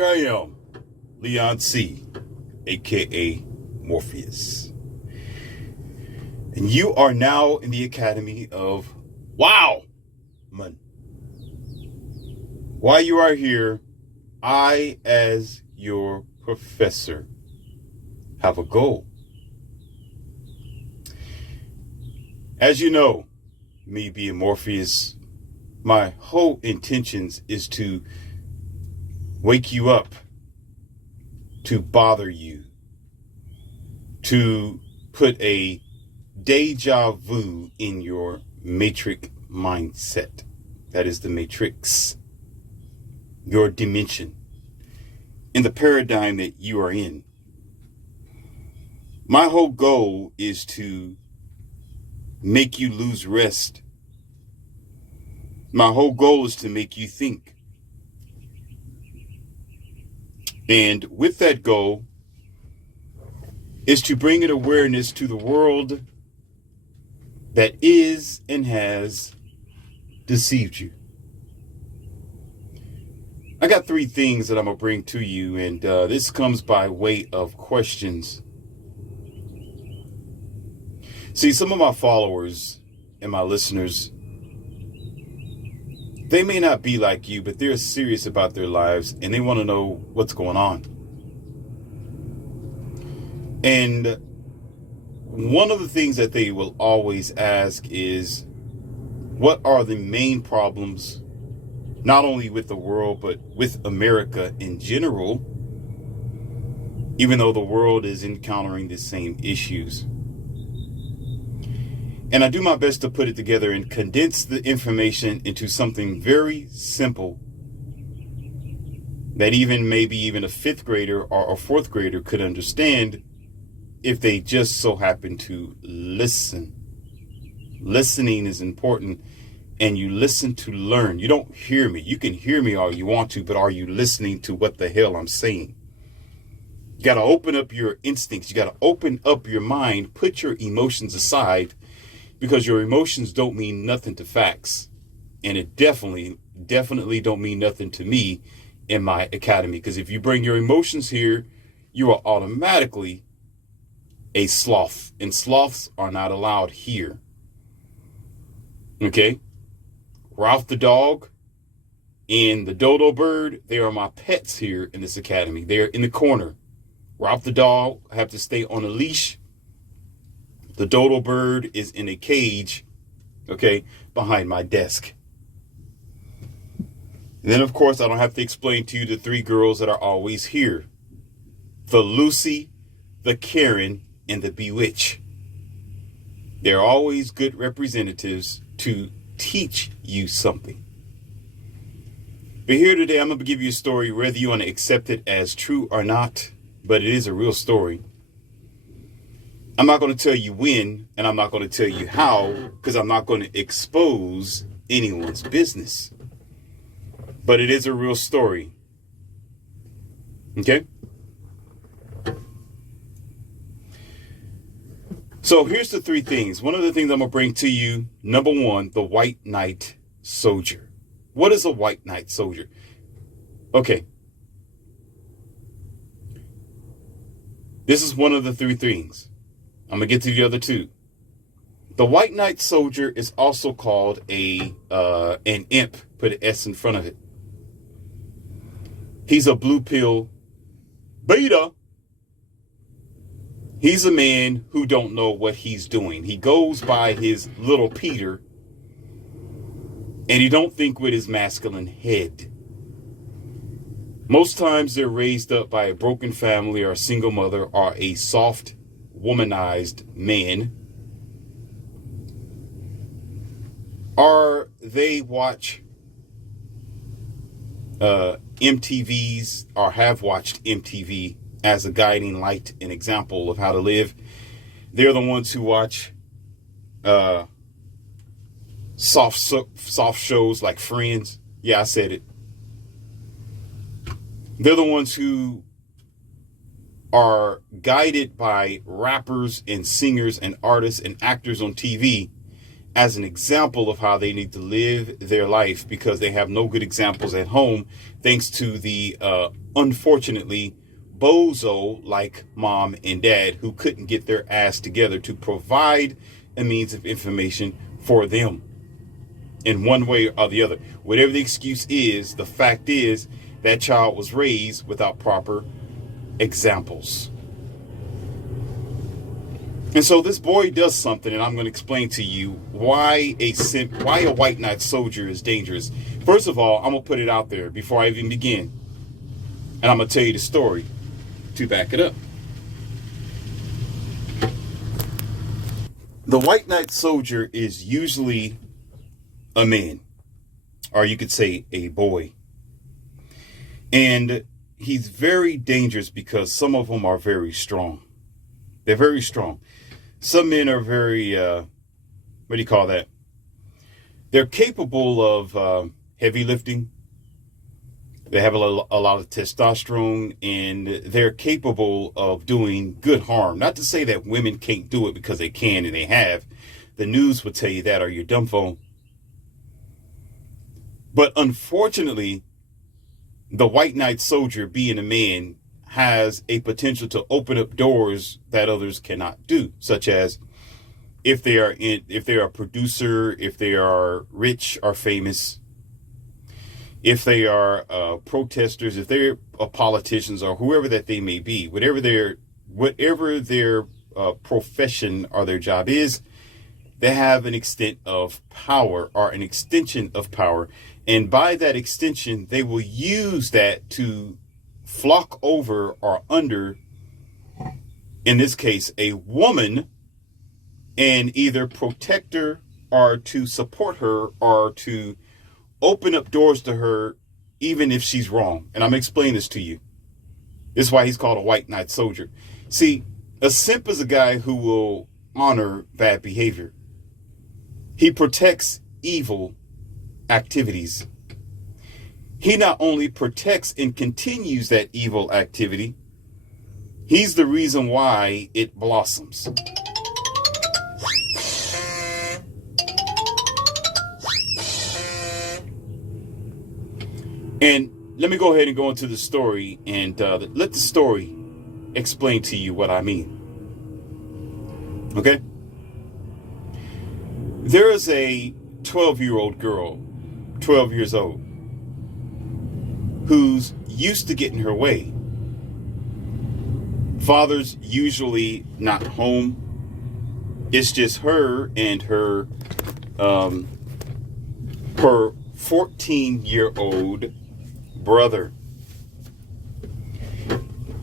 Here I am, Leon C., aka Morpheus. And you are now in the Academy of Wow Man. While you are here, I, as your professor, have a goal. As you know, me being Morpheus, my whole intentions is to wake you up, to bother you, to put a deja vu in your matrix mindset. That is the matrix, your dimension, in the paradigm that you are in. My whole goal is to make you lose rest. My whole goal is to make you think. And with that goal is to bring an awareness to the world that is and has deceived you. I got 3 things that I'm going to bring to you, and this comes by way of questions. See, some of my followers and my listeners, they may not be like you, but they're serious about their lives and they want to know what's going on. And one of the things that they will always ask is, what are the main problems, not only with the world, but with America in general, even though the world is encountering the same issues? And I do my best to put it together and condense the information into something very simple that maybe even a 5th grader or a 4th grader could understand if they just so happen to listen. Listening is important, and you listen to learn. You don't hear me. You can hear me all you want to, but are you listening to what the hell I'm saying? You got to open up your instincts. You got to open up your mind, put your emotions aside, because your emotions don't mean nothing to facts. And it definitely don't mean nothing to me in my academy. Because if you bring your emotions here, you are automatically a sloth. And sloths are not allowed here. Okay? Ralph the dog and the dodo bird, they are my pets here in this academy. They're in the corner. Ralph the dog have to stay on a leash. The dodo bird is in a cage, okay, behind my desk. And then, of course, I don't have to explain to you the 3 girls that are always here. The Lucy, the Karen, and the Bewitch. They're always good representatives to teach you something. But here today, I'm going to give you a story, whether you want to accept it as true or not, but it is a real story. I'm not going to tell you when, and I'm not going to tell you how, because I'm not going to expose anyone's business. But it is a real story. Okay? So here's the 3 things. One of the things I'm going to bring to you, number 1, the White Knight Soldier. What is a White Knight Soldier? Okay. This is one of the 3 things. I'm going to get to the other 2. The White Knight Soldier is also called an imp. Put an S in front of it. He's a blue pill beta. He's a man who don't know what he's doing. He goes by his little Peter, and he don't think with his masculine head. Most times they're raised up by a broken family or a single mother or a soft womanized man, or they watch MTVs or have watched MTV as a guiding light and example of how to live. They're the ones who watch soft shows like Friends. Yeah, I said it. They're the ones who are guided by rappers and singers and artists and actors on TV as an example of how they need to live their life, because they have no good examples at home, thanks to the unfortunately, bozo like mom and dad who couldn't get their ass together to provide a means of information for them in one way or the other. Whatever the excuse is, the fact is that child was raised without proper examples. And so this boy does something, and I'm going to explain to you why a white knight soldier is dangerous. First of all, I'm going to put it out there before I even begin. And I'm going to tell you the story to back it up. The white knight soldier is usually a man, or you could say a boy. And he's very dangerous because some of them are very strong. They're very strong. Some men are very, what do you call that? They're capable of heavy lifting. They have a lot of testosterone, and they're capable of doing good harm. Not to say that women can't do it, because they can and they have. The news would tell you that, or your dumb phone. But unfortunately, the white knight soldier, being a man, has a potential to open up doors that others cannot do, such as if they are a producer, if they are rich or famous, if they are protesters, if they're politicians, or whoever that they may be, whatever their profession or their job is, they have an extent of power, or an extension of power. And by that extension, they will use that to flock over or under, in this case, a woman, and either protect her, or to support her, or to open up doors to her, even if she's wrong. And I'm going to explain this to you. This is why he's called a white knight soldier. See, a simp is a guy who will honor bad behavior. He protects evil activities. He not only protects and continues that evil activity, he's the reason why it blossoms. And let me go ahead and go into the story, and let the story explain to you what I mean. Okay? There is a 12-year-old girl, 12 years old, who's used to getting her way. Father's usually not home. It's just her and her 14-year-old brother.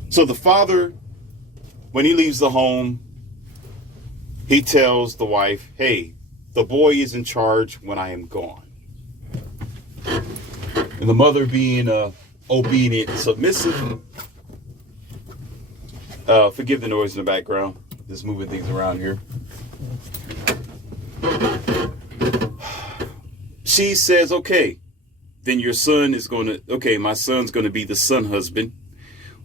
So the father, when he leaves the home, he tells the wife, hey, the boy is in charge when I am gone. And the mother, being obedient, submissive. Forgive the noise in the background. Just moving things around here. She says, okay, then your son is my son's going to be the son husband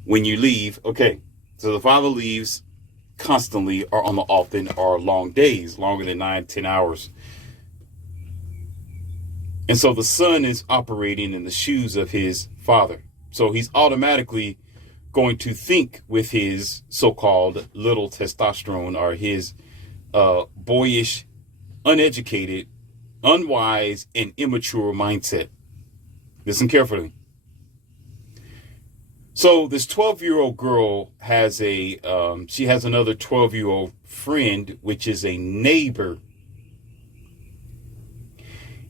when you leave. Okay. So the father leaves constantly, or on the often, or long days, longer than 9-10 hours. And so the son is operating in the shoes of his father. So he's automatically going to think with his so-called little testosterone, or his boyish, uneducated, unwise, and immature mindset. Listen carefully. So this 12-year-old girl has she has another 12-year-old friend, which is a neighbor.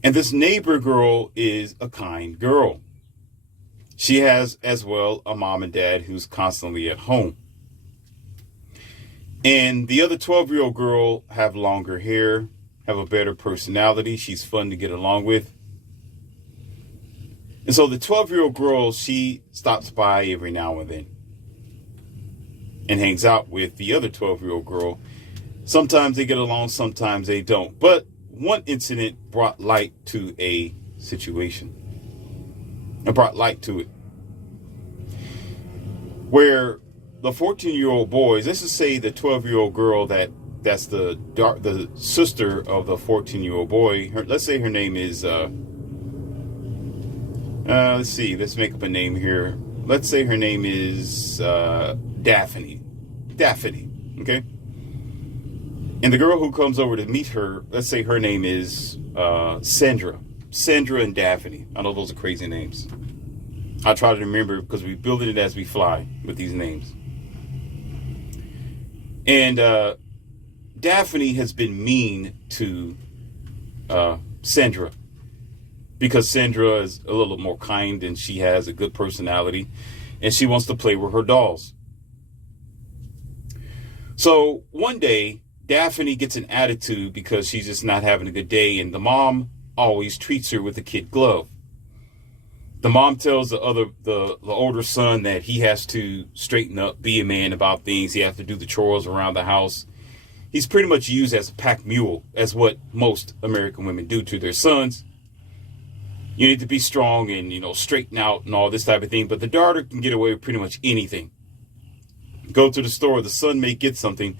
And this neighbor girl is a kind girl. She has as well a mom and dad who's constantly at home. And the other 12-year-old girl have longer hair, have a better personality. She's fun to get along with. And so the 12-year-old girl, she stops by every now and then and hangs out with the other 12-year-old girl. Sometimes they get along, sometimes they don't. But one incident brought light to a situation. It brought light to it. Where the 14-year-old boys, let's just say the 12-year-old girl that's the sister of the 14-year-old boy. Let's say her name is, let's see, let's make up a name here. let's say her name is Daphne. Daphne, okay? And the girl who comes over to meet her, let's say her name is Sandra. Sandra and Daphne. I know those are crazy names. I try to remember because we build it as we fly with these names. And Daphne has been mean to Sandra because Sandra is a little more kind and she has a good personality and she wants to play with her dolls. So one day, Daphne gets an attitude because she's just not having a good day, and the mom always treats her with a kid glove. The mom tells the older son that he has to straighten up, be a man about things. He has to do the chores around the house. He's pretty much used as a pack mule, as what most American women do to their sons. You need to be strong and, straighten out and all this type of thing. But the daughter can get away with pretty much anything. Go to the store, the son may get something,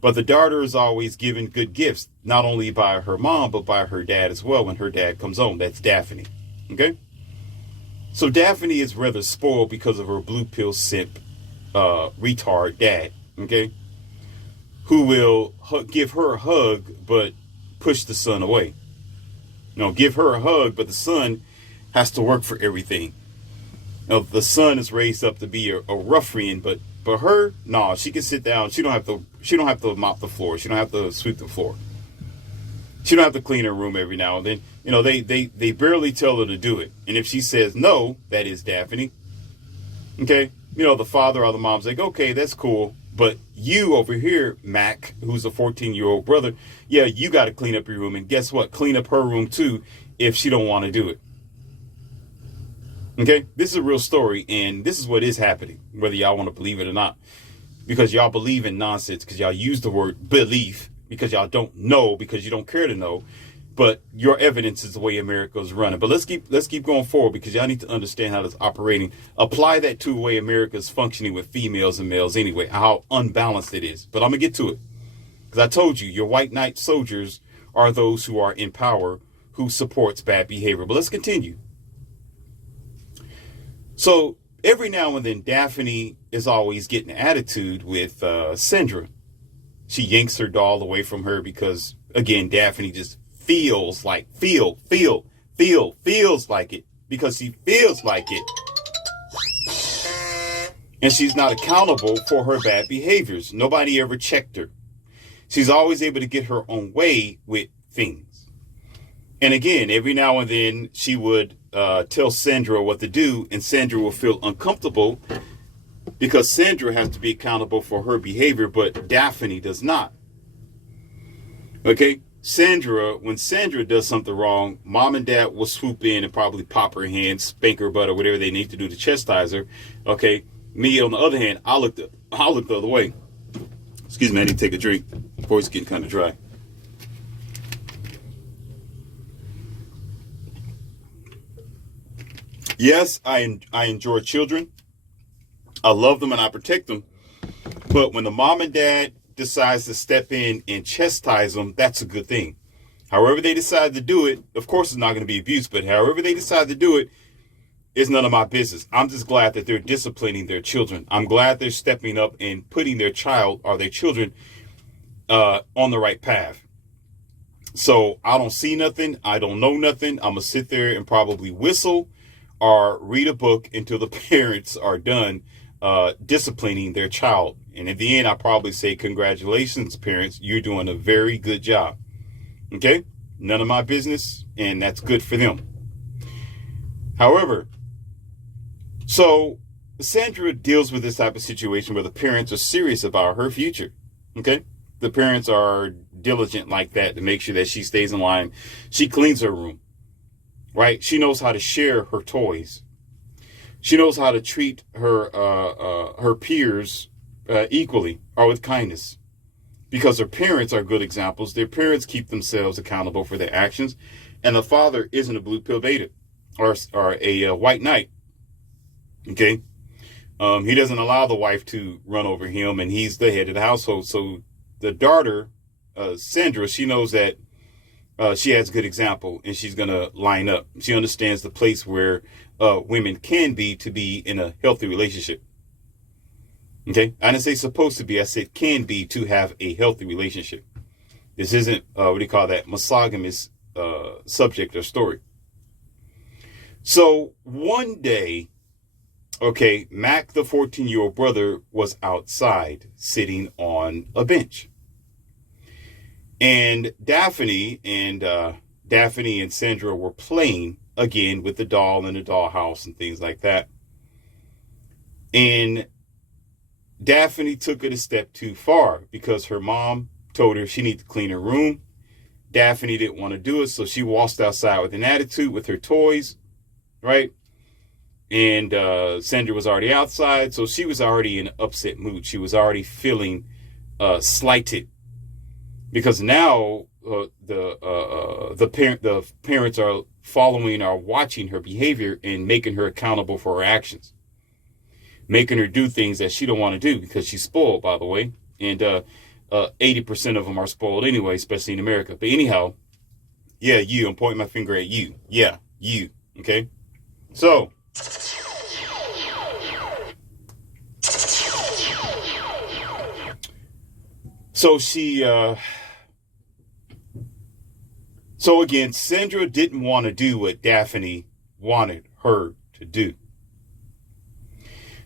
but the daughter is always given good gifts, not only by her mom, but by her dad as well when her dad comes home. That's Daphne. Okay? So Daphne is rather spoiled because of her blue pill simp retard dad. Okay? Who will give her a hug, but push the son away. Give her a hug, but the son has to work for everything. The son is raised up to be a ruffian, but her, no, she can sit down. She don't have to mop the floor. She don't have to sweep the floor. She don't have to clean her room every now and then. They barely tell her to do it. And if she says no, that is Daphne. Okay? The father or the mom's like, okay, that's cool. But you over here, Mac, who's a 14-year-old brother, yeah, you got to clean up your room. And guess what? Clean up her room too if she don't want to do it. Okay, this is a real story, and this is what is happening, whether y'all want to believe it or not, because y'all believe in nonsense, because y'all use the word belief, because y'all don't know, because you don't care to know, but your evidence is the way America is running. But let's keep going forward, because y'all need to understand how it's operating. Apply that to the way America is functioning with females and males anyway, how unbalanced it is. But I'm going to get to it, because I told you, your white knight soldiers are those who are in power, who supports bad behavior. But let's continue. So every now and then, Daphne is always getting an attitude with Sandra. She yanks her doll away from her because, again, Daphne just feels like it because she feels like it. And she's not accountable for her bad behaviors. Nobody ever checked her. She's always able to get her own way with things. And again, every now and then she would tell Sandra what to do, and Sandra will feel uncomfortable because Sandra has to be accountable for her behavior, but Daphne does not. Okay, when Sandra does something wrong, mom and dad will swoop in and probably pop her hand, spank her butt, or whatever they need to do to chastise her. Okay, me on the other hand, I'll look the other way. Excuse me, I need to take a drink. Voice getting kind of dry. Yes, I enjoy children. I love them and I protect them. But when the mom and dad decides to step in and chastise them, that's a good thing. However they decide to do it, of course it's not going to be abuse, but however they decide to do it, it's none of my business. I'm just glad that they're disciplining their children. I'm glad they're stepping up and putting their child or their children on the right path. So I don't see nothing. I don't know nothing. I'm going to sit there and probably whistle or read a book until the parents are done disciplining their child. And at the end, I probably say, congratulations, parents. You're doing a very good job. Okay? None of my business, and that's good for them. However, so Sandra deals with this type of situation where the parents are serious about her future. Okay? The parents are diligent like that to make sure that she stays in line. She cleans her room. Right? She knows how to share her toys. She knows how to treat her peers equally or with kindness, because her parents are good examples. Their parents keep themselves accountable for their actions, and the father isn't a blue pill beta or a white knight. Okay, he doesn't allow the wife to run over him, and he's the head of the household. So the daughter, Sandra, she knows that She has a good example, and she's going to line up. She understands the place where women can be to be in a healthy relationship. Okay? I didn't say supposed to be. I said can be to have a healthy relationship. This isn't, what do you call that, monogamous subject or story. So one day, okay, Mac, the 14-year-old brother, was outside sitting on a bench. And Daphne and Sandra were playing again with the doll in the dollhouse and things like that. And Daphne took it a step too far because her mom told her she needed to clean her room. Daphne didn't want to do it, so she waltzed outside with an attitude with her toys, right? And Sandra was already outside, so she was already in an upset mood. She was already feeling slighted because now the parents are following or watching her behavior and making her accountable for her actions, making her do things that she don't want to do because she's spoiled, by the way. And 80% of them are spoiled anyway, especially in America. But anyhow, yeah, you. I'm pointing my finger at you. Yeah, you. Okay, so. So again, Sandra didn't want to do what Daphne wanted her to do.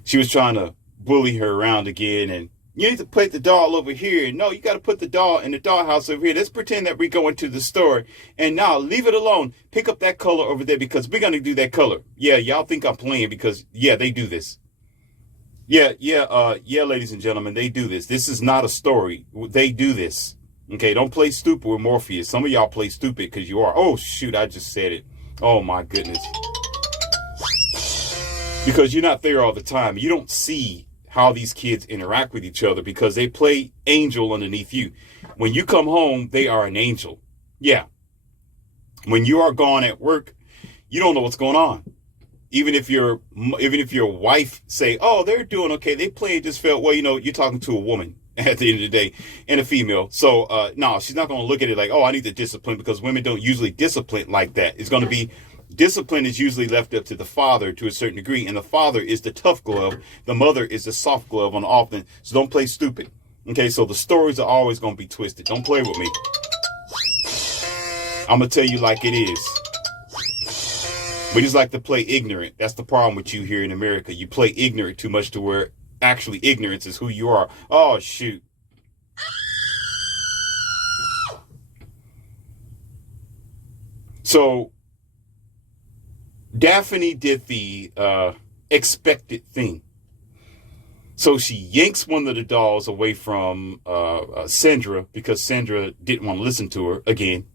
She was trying to bully her around again, and you need to put the doll over here. No, you got to put the doll in the dollhouse over here. Let's pretend that we're going to the store, and now leave it alone. Pick up that color over there because we're going to do that color. Yeah, y'all think I'm playing because, yeah, they do this. Yeah, ladies and gentlemen, they do this. This is not a story. They do this. Okay, don't play stupid with Morpheus. Some of y'all play stupid because you are. Oh, shoot, I just said it. Oh, my goodness. Because you're not there all the time. You don't see how these kids interact with each other because they play angel underneath you. When you come home, they are an angel. Yeah. When you are gone at work, you don't know what's going on. Even if your wife say, oh, they're doing okay, they played just felt, well, you're talking to a woman at the end of the day and a female. So, no, she's not going to look at it like, oh, I need to discipline because women don't usually discipline like that. It's going to be discipline is usually left up to the father to a certain degree. And the father is the tough glove. The mother is the soft glove on often. So don't play stupid. Okay, so the stories are always going to be twisted. Don't play with me. I'm going to tell you like it is. We just like to play ignorant. That's the problem with you here in America. You play ignorant too much to where actually ignorance is who you are. Oh, shoot. So Daphne did the expected thing. So she yanks one of the dolls away from Sandra because Sandra didn't want to listen to her again.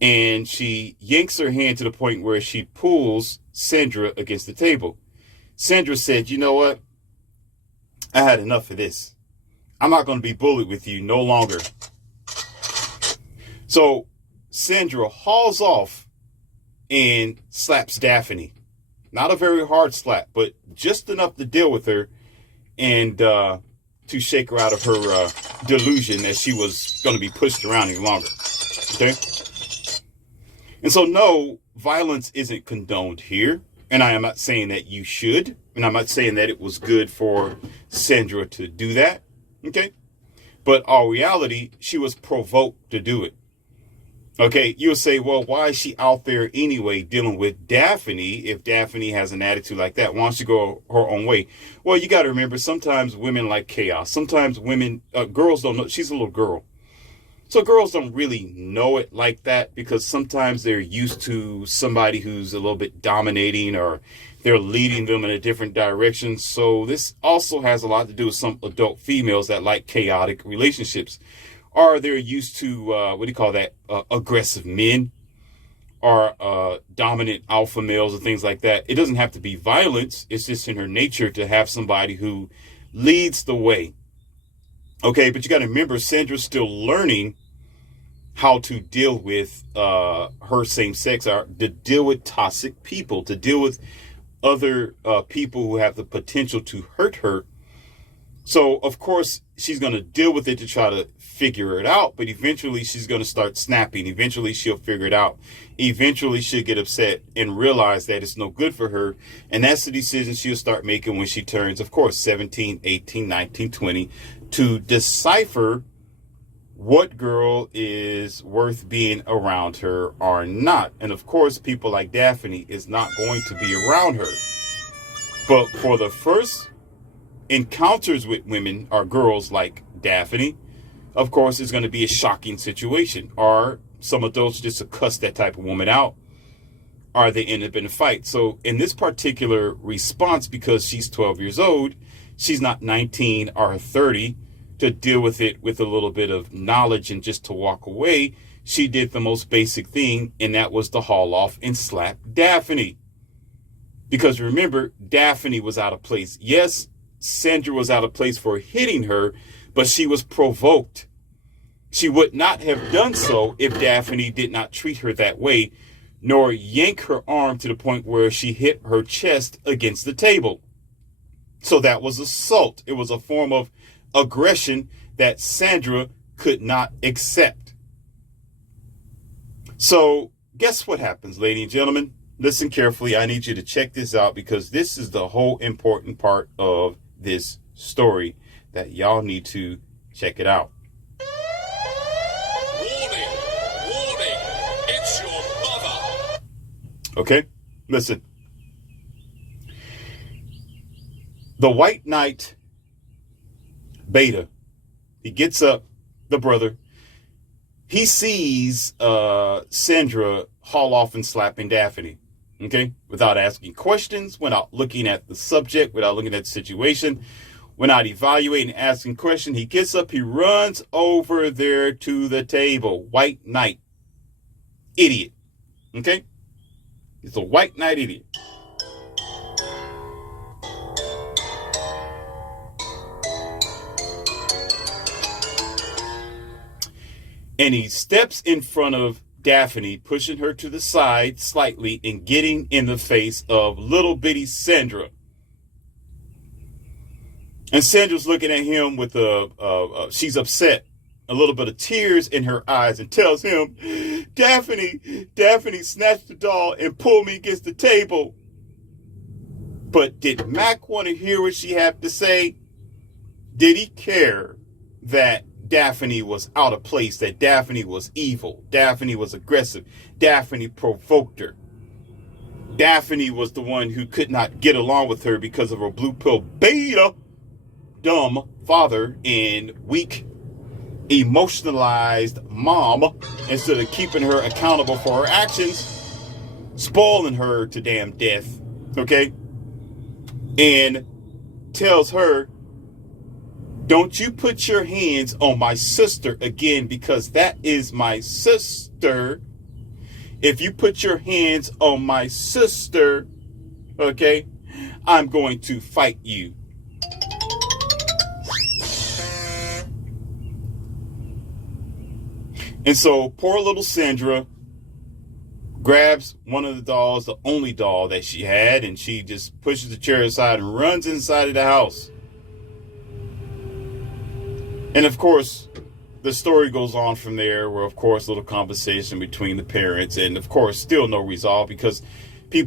And she yanks her hand to the point where she pulls Sandra against the table. Sandra said, you know what? I had enough of this. I'm not going to be bullied with you no longer. So Sandra hauls off and slaps Daphne. Not a very hard slap, but just enough to deal with her and to shake her out of her delusion that she was going to be pushed around any longer. Okay? And so, no, violence isn't condoned here. And I am not saying that you should. And I'm not saying that it was good for Sandra to do that. Okay? But in reality, she was provoked to do it. Okay, you'll say, well, why is she out there anyway dealing with Daphne if Daphne has an attitude like that? Why don't she go her own way? Well, you got to remember, sometimes women like chaos. Sometimes girls don't know. She's a little girl. So girls don't really know it like that because sometimes they're used to somebody who's a little bit dominating or they're leading them in a different direction. So this also has a lot to do with some adult females that like chaotic relationships. Or they're used to, aggressive men or dominant alpha males and things like that. It doesn't have to be violence. It's just in her nature to have somebody who leads the way. Okay, but you got to remember, Sandra's still learning how to deal with her same sex, or to deal with toxic people, to deal with other people who have the potential to hurt her So, of course, she's going to deal with it to try to figure it out. But eventually she's going to start snapping. Eventually she'll figure it out. Eventually she'll get upset and realize that it's no good for her. And that's the decision she'll start making when she turns, of course, 17, 18, 19, 20, to decipher what girl is worth being around her or not. And of course, people like Daphne is not going to be around her. But for the first encounters with women or girls like Daphne, of course, it's going to be a shocking situation. Or some adults just cuss that type of woman out, or they end up in a fight. So in this particular response, because she's 12 years old, she's not 19 or 30 to deal with it with a little bit of knowledge and just to walk away. She did the most basic thing, and that was to haul off and slap Daphne. Because remember, Daphne was out of place. Yes, Sandra was out of place for hitting her, but she was provoked. She would not have done so if Daphne did not treat her that way, nor yank her arm to the point where she hit her chest against the table. So that was assault. It was a form of aggression that Sandra could not accept. So guess what happens, ladies and gentlemen? Listen carefully. I need you to check this out, because this is the whole important part of this story that y'all need to check it out. Warning! Warning! It's your mother! Okay, listen. The White Knight, Beta, he gets up, the brother. He sees Sandra haul off and slapping Daphne. Okay, without asking questions, without looking at the subject, without looking at the situation, without evaluating, asking questions. He gets up, he runs over there to the table. White Knight. Idiot. Okay? He's a White Knight idiot. And he steps in front of Daphne, pushing her to the side slightly and getting in the face of little bitty Sandra. And Sandra's looking at him with she's upset, a little bit of tears in her eyes, and tells him, Daphne snatched the doll and pulled me against the table. But did Mac want to hear what she had to say? Did he care that Daphne was out of place, that Daphne was evil, Daphne was aggressive, Daphne provoked her? Daphne was the one who could not get along with her because of her blue pill beta dumb father and weak emotionalized mom, instead of keeping her accountable for her actions, spoiling her to damn death. Okay? And tells her, don't you put your hands on my sister again, because that is my sister. If you put your hands on my sister, okay, I'm going to fight you. And so poor little Sandra grabs one of the dolls, the only doll that she had, and she just pushes the chair aside and runs inside of the house. And of course, the story goes on from there, where, of course, little conversation between the parents, and of course, still no resolve, because y'all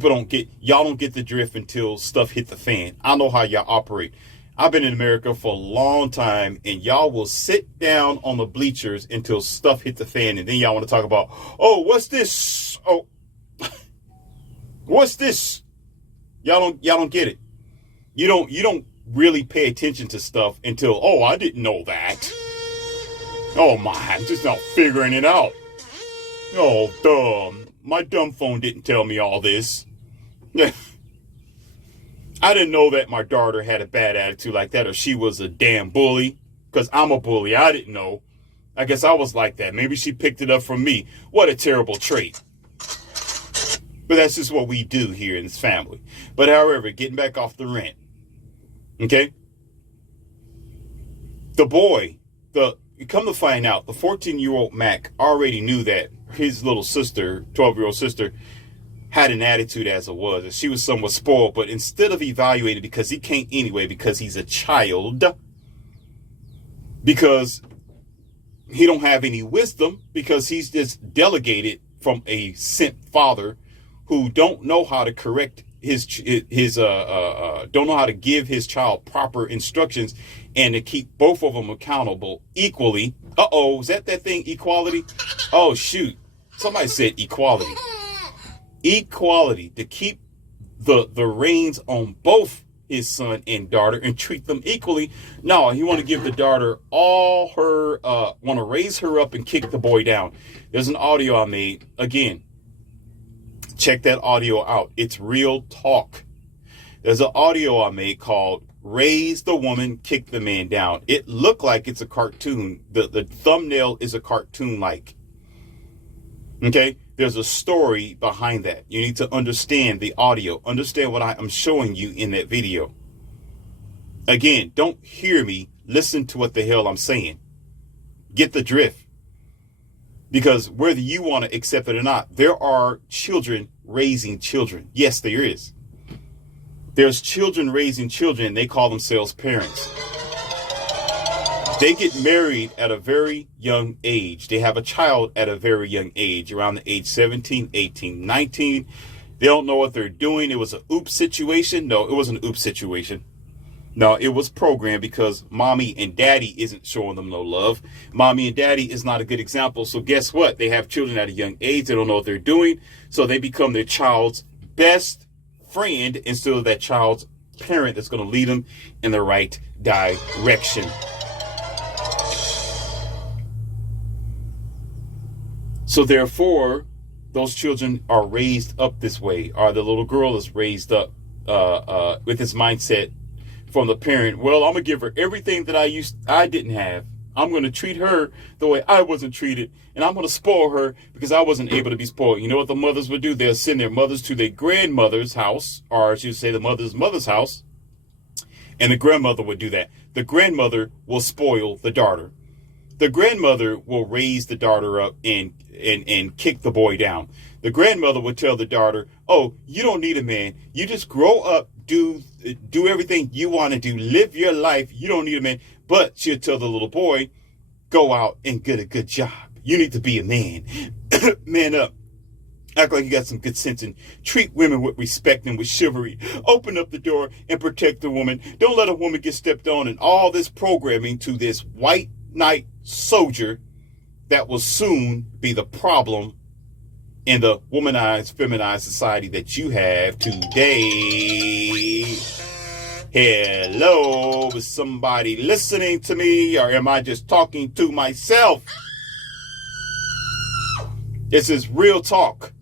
don't get the drift until stuff hit the fan. I know how y'all operate. I've been in America for a long time, and y'all will sit down on the bleachers until stuff hit the fan, and then y'all want to talk about, oh, what's this? Oh, what's this? Y'all don't get it. You don't really pay attention to stuff until, oh, I didn't know that. Oh my, I'm just not figuring it out. Oh, dumb. My dumb phone didn't tell me all this. I didn't know that my daughter had a bad attitude like that, or she was a damn bully, because I'm a bully. I didn't know. I guess I was like that. Maybe she picked it up from me. What a terrible trait. But that's just what we do here in this family. But however, getting back off the rant. Okay? The boy, come to find out, the 14-year-old Mac already knew that his little sister, 12-year-old sister, had an attitude as it was, and she was somewhat spoiled. But instead of evaluating, because he can't anyway, because he's a child, because he don't have any wisdom, because he's just delegated from a sent father who don't know how to correct don't know how to give his child proper instructions and to keep both of them accountable equally. Is that thing, equality? Oh, shoot. Somebody said equality. Equality, to keep the reins on both his son and daughter and treat them equally. No, he want to give the daughter all her, want to raise her up and kick the boy down. There's an audio I made. Again, check that audio out. It's real talk. There's an audio I made called Raise the Woman, Kick the Man Down. It looked like it's a cartoon. The thumbnail is a cartoon like. Okay? There's a story behind that. You need to understand the audio. Understand what I'm showing you in that video. Again, don't hear me. Listen to what the hell I'm saying. Get the drift. Because whether you want to accept it or not, there are children raising children. Yes, there is. There's children raising children. They call themselves parents. They get married at a very young age. They have a child at a very young age, around the age 17, 18, 19. They don't know what they're doing. It was an oops situation. No, it wasn't an oops situation. No, it was programmed because mommy and daddy isn't showing them no love. Mommy and daddy is not a good example. So guess what? They have children at a young age. They don't know what they're doing. So they become their child's best friend instead of that child's parent that's going to lead them in the right direction. So therefore, those children are raised up this way, or the little girl is raised up with this mindset from the parent. Well, I'm going to give her everything that I didn't have. I'm going to treat her the way I wasn't treated, and I'm going to spoil her because I wasn't able to be spoiled. You know what the mothers would do? They'll send their mothers to their grandmother's house, or I should say the mother's house, and the grandmother would do that. The grandmother will spoil the daughter. The grandmother will raise the daughter up and kick the boy down. The grandmother would tell the daughter, oh, you don't need a man. You just grow up, do everything you want to do, live your life. You don't need a man. But she'll tell the little boy, go out and get a good job. You need to be a man. Man up. Act like you got some good sense and treat women with respect and with chivalry. Open up the door and protect the woman. Don't let a woman get stepped on, and all this programming to this white knight soldier that will soon be the problem in the womanized, feminized society that you have today. Hello, is somebody listening to me, or am I just talking to myself? This is real talk.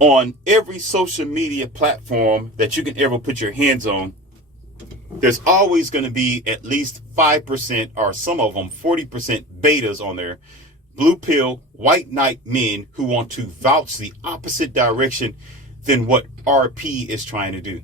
On every social media platform that you can ever put your hands on, there's always going to be at least 5%, or some of them 40% betas on there. Blue pill, white knight men who want to vouch the opposite direction than what RP is trying to do.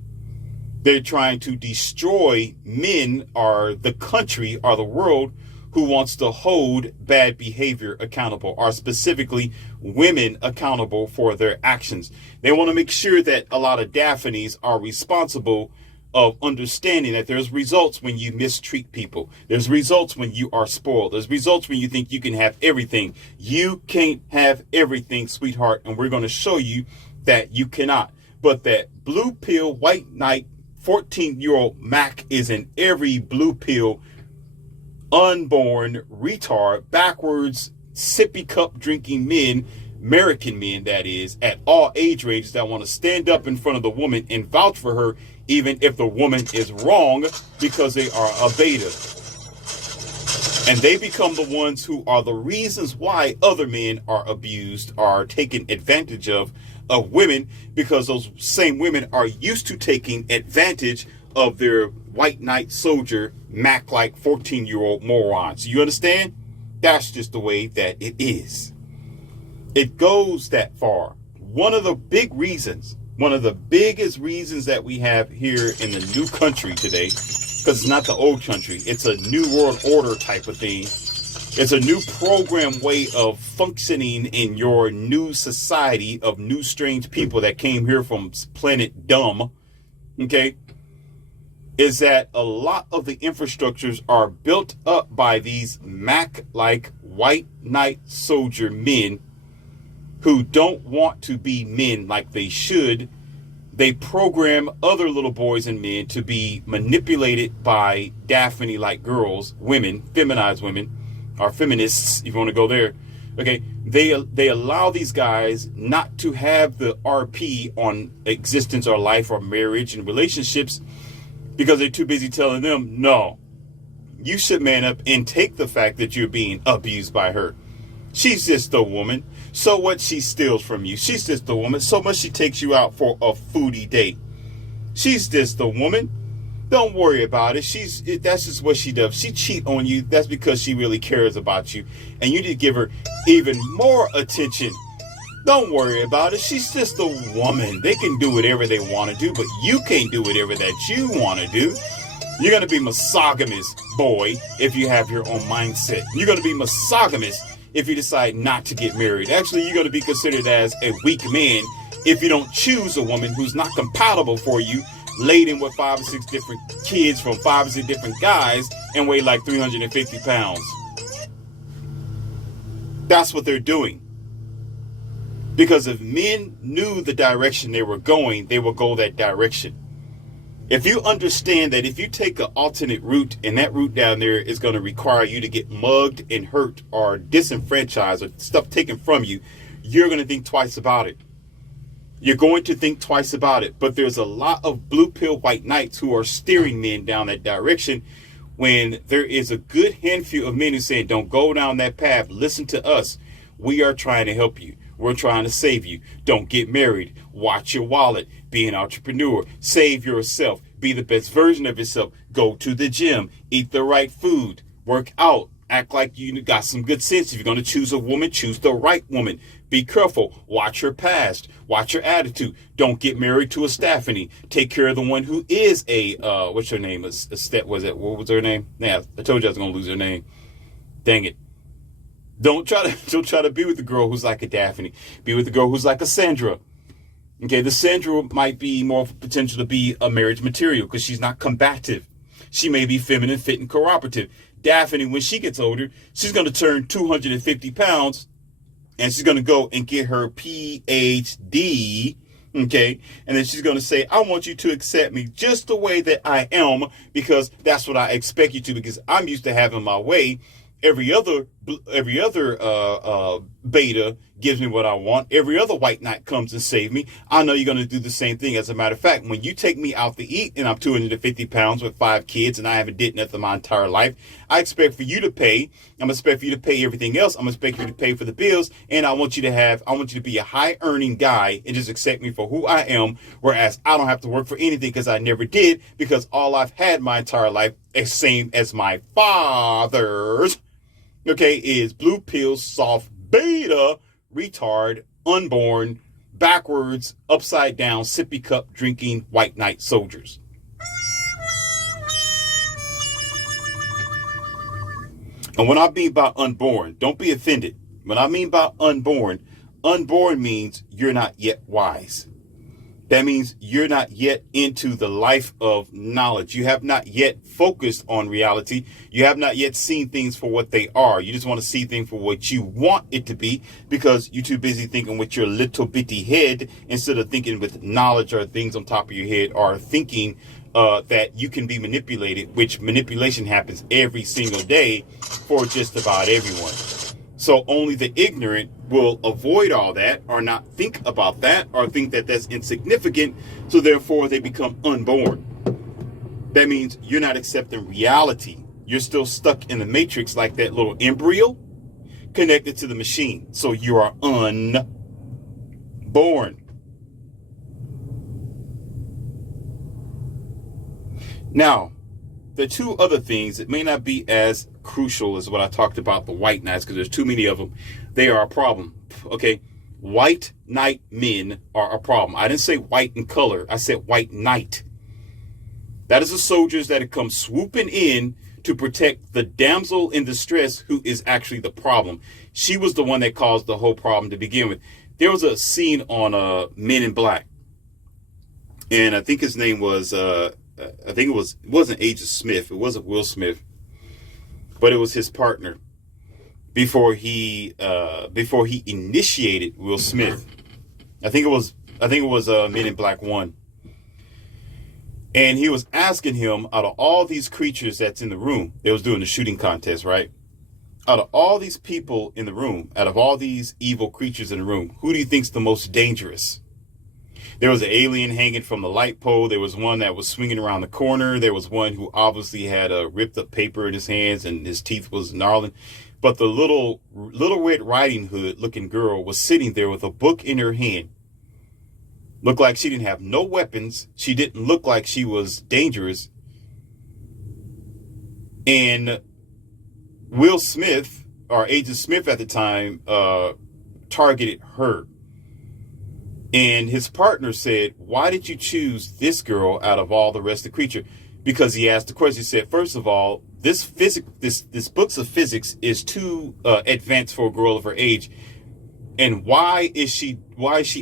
They're trying to destroy men, or the country, or the world, who wants to hold bad behavior accountable, or specifically women accountable for their actions. They want to make sure that a lot of Daphnes are responsible of understanding that there's results when you mistreat people. There's results when you are spoiled. There's results when you think you can have everything. You can't have everything, sweetheart, and we're going to show you that you cannot. But that blue pill, white knight, 14-year-old Mac is in every blue pill, unborn, retard, backwards, sippy cup drinking men, American men that is, at all age ranges, that want to stand up in front of the woman and vouch for her, even if the woman is wrong, because they are a beta. And they become the ones who are the reasons why other men are abused, are taken advantage of women, because those same women are used to taking advantage of their white knight soldier, Mac-like 14-year-old morons. You understand? That's just the way that it is. It goes that far. One of the biggest reasons that we have here in the new country today, because it's not the old country, it's a new world order type of thing. It's a new program way of functioning in your new society of new, strange people that came here from planet dumb. Okay? is that a lot of the infrastructures are built up by these Mac-like white knight soldier men who don't want to be men like they should. They program other little boys and men to be manipulated by Daphne-like girls, women, feminized women, or feminists, if you want to go there. Okay, they allow these guys not to have the RP on existence or life or marriage and relationships because they're too busy telling them, no, you should man up and take the fact that you're being abused by her. She's just a woman. So what? She steals from you. She's just a woman. So much she takes you out for a foodie date. She's just a woman. Don't worry about it. That's just what she does. She cheat on you. That's because she really cares about you. And you need to give her even more attention. Don't worry about it. She's just a woman. They can do whatever they want to do, but you can't do whatever that you want to do. You're going to be monogamous, boy, if you have your own mindset. You're going to be monogamous if you decide not to get married. Actually, you're going to be considered as a weak man if you don't choose a woman who's not compatible for you, laden with 5 or 6 different kids from 5 or 6 different guys and weigh like 350 pounds. That's what they're doing. Because if men knew the direction they were going, they would go that direction. If you understand that if you take an alternate route and that route down there is going to require you to get mugged and hurt or disenfranchised or stuff taken from you, you're going to think twice about it. You're going to think twice about it. But there's a lot of blue pill white knights who are steering men down that direction when there is a good handful of men who say, don't go down that path. Listen to us. We are trying to help you. We're trying to save you. Don't get married. Watch your wallet. Be an entrepreneur. Save yourself. Be the best version of yourself. Go to the gym. Eat the right food. Work out. Act like you got some good sense. If you're going to choose a woman, choose the right woman. Be careful. Watch her past. Watch her attitude. Don't get married to a Stephanie. Take care of the one who is a, what's her name? What was her name? Yeah, I told you I was going to lose her name. Dang it. Don't try to be with the girl who's like a Daphne. Be with the girl who's like a Sandra. Okay, the Sandra might be more potential to be a marriage material because she's not combative. She may be feminine, fit, and cooperative. Daphne, when she gets older, she's going to turn 250 pounds and she's going to go and get her PhD. Okay, and then she's going to say, I want you to accept me just the way that I am because that's what I expect you to, because I'm used to having my way. Every other beta gives me what I want. Every other white knight comes and saves me. I know you're going to do the same thing. As a matter of fact, when you take me out to eat and I'm 250 pounds with 5 kids and I haven't did nothing my entire life, I expect for you to pay. I'm expect for you to pay everything else. I'm expect you to pay for the bills. And I want you to be a high earning guy and just accept me for who I am. Whereas I don't have to work for anything because I never did, because all I've had my entire life is same as my father's. Okay, is blue pill, soft, beta, retard, unborn, backwards, upside down, sippy cup drinking white knight soldiers. And when I mean by unborn, don't be offended. When I mean by unborn means you're not yet wise. That means you're not yet into the life of knowledge. You have not yet focused on reality. You have not yet seen things for what they are. You just want to see things for what you want it to be because you're too busy thinking with your little bitty head instead of thinking with knowledge or things on top of your head, or thinking that you can be manipulated, which manipulation happens every single day for just about everyone. So only the ignorant will avoid all that or not think about that or think that that's insignificant. So therefore they become unborn. That means you're not accepting reality. You're still stuck in the matrix like that little embryo connected to the machine. So you are unborn. Now, the two other things that may not be as crucial as what I talked about, the white knights, because there's too many of them. They are a problem. Okay. White knight men are a problem. I didn't say white in color. I said white knight. That is the soldiers that have come swooping in to protect the damsel in distress who is actually the problem. She was the one that caused the whole problem to begin with. There was a scene on Men in Black. And I think his name was I think it wasn't Agent Smith. It wasn't Will Smith, but it was his partner before he initiated Will Smith. I think it was Men in Black 1. And he was asking him, out of all these creatures that's in the room, they was doing the shooting contest, right? Out of all these people in the room, out of all these evil creatures in the room, who do you think's the most dangerous? There was an alien hanging from the light pole. There was one that was swinging around the corner. There was one who obviously had a ripped up paper in his hands and his teeth was gnarling. But the little Red Riding Hood looking girl was sitting there with a book in her hand. Looked like she didn't have no weapons. She didn't look like she was dangerous. And Will Smith, or Agent Smith at the time, targeted her. And his partner said, why did you choose this girl out of all the rest of the creature? Because he asked the question. He said, first of all, this books of physics is too advanced for a girl of her age. And why is she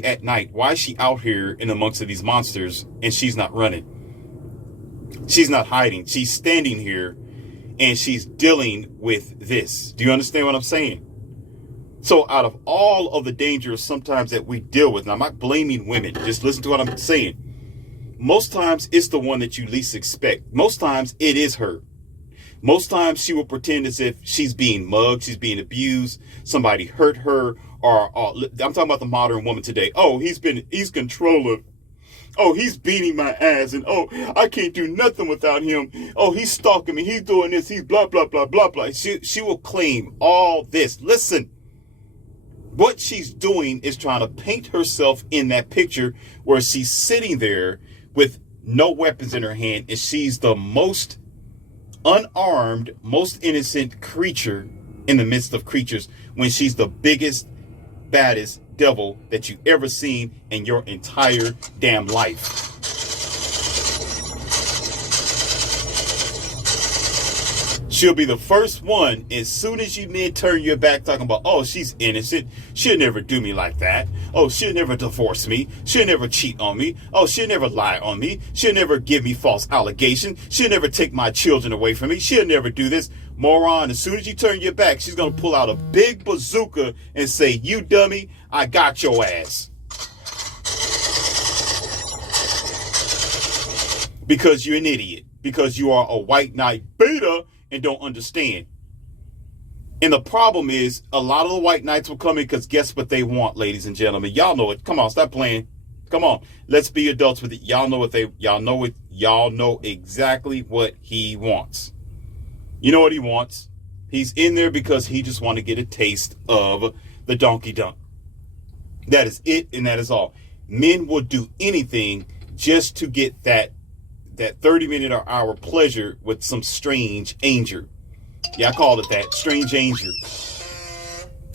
at night? Why is she out here in amongst of these monsters and she's not running? She's not hiding. She's standing here and she's dealing with this. Do you understand what I'm saying? So out of all of the dangers sometimes that we deal with, and I'm not blaming women, just listen to what I'm saying. Most times it's the one that you least expect. Most times it is her. Most times she will pretend as if she's being mugged, she's being abused, somebody hurt her, or I'm talking about the modern woman today. Oh, he's controlling. Oh, he's beating my ass, and oh, I can't do nothing without him. Oh, he's stalking me, he's doing this, he's blah, blah, blah, blah, blah. She will claim all this. Listen, what she's doing is trying to paint herself in that picture where she's sitting there with no weapons in her hand, and she's the most unarmed, most innocent creature in the midst of creatures, when she's the biggest, baddest devil that you ever seen in your entire damn life. She'll be the first one as soon as you men turn your back talking about, oh, she's innocent. She'll never do me like that. Oh, she'll never divorce me. She'll never cheat on me. Oh, she'll never lie on me. She'll never give me false allegations. She'll never take my children away from me. She'll never do this. Moron, as soon as you turn your back, she's going to pull out a big bazooka and say, you dummy, I got your ass. Because you're an idiot. Because you are a white knight beta and don't understand. And the problem is, a lot of the white knights will come in because guess what they want, ladies and gentlemen. Y'all know it. Come on, stop playing. Come on. Let's be adults with it. Y'all know exactly what he wants. You know what he wants? He's in there because he just wants to get a taste of the donkey dunk. That is it, and that is all. Men will do anything just to get that 30-minute or hour pleasure with some strange anger. Yeah, I call it that. Strange anger.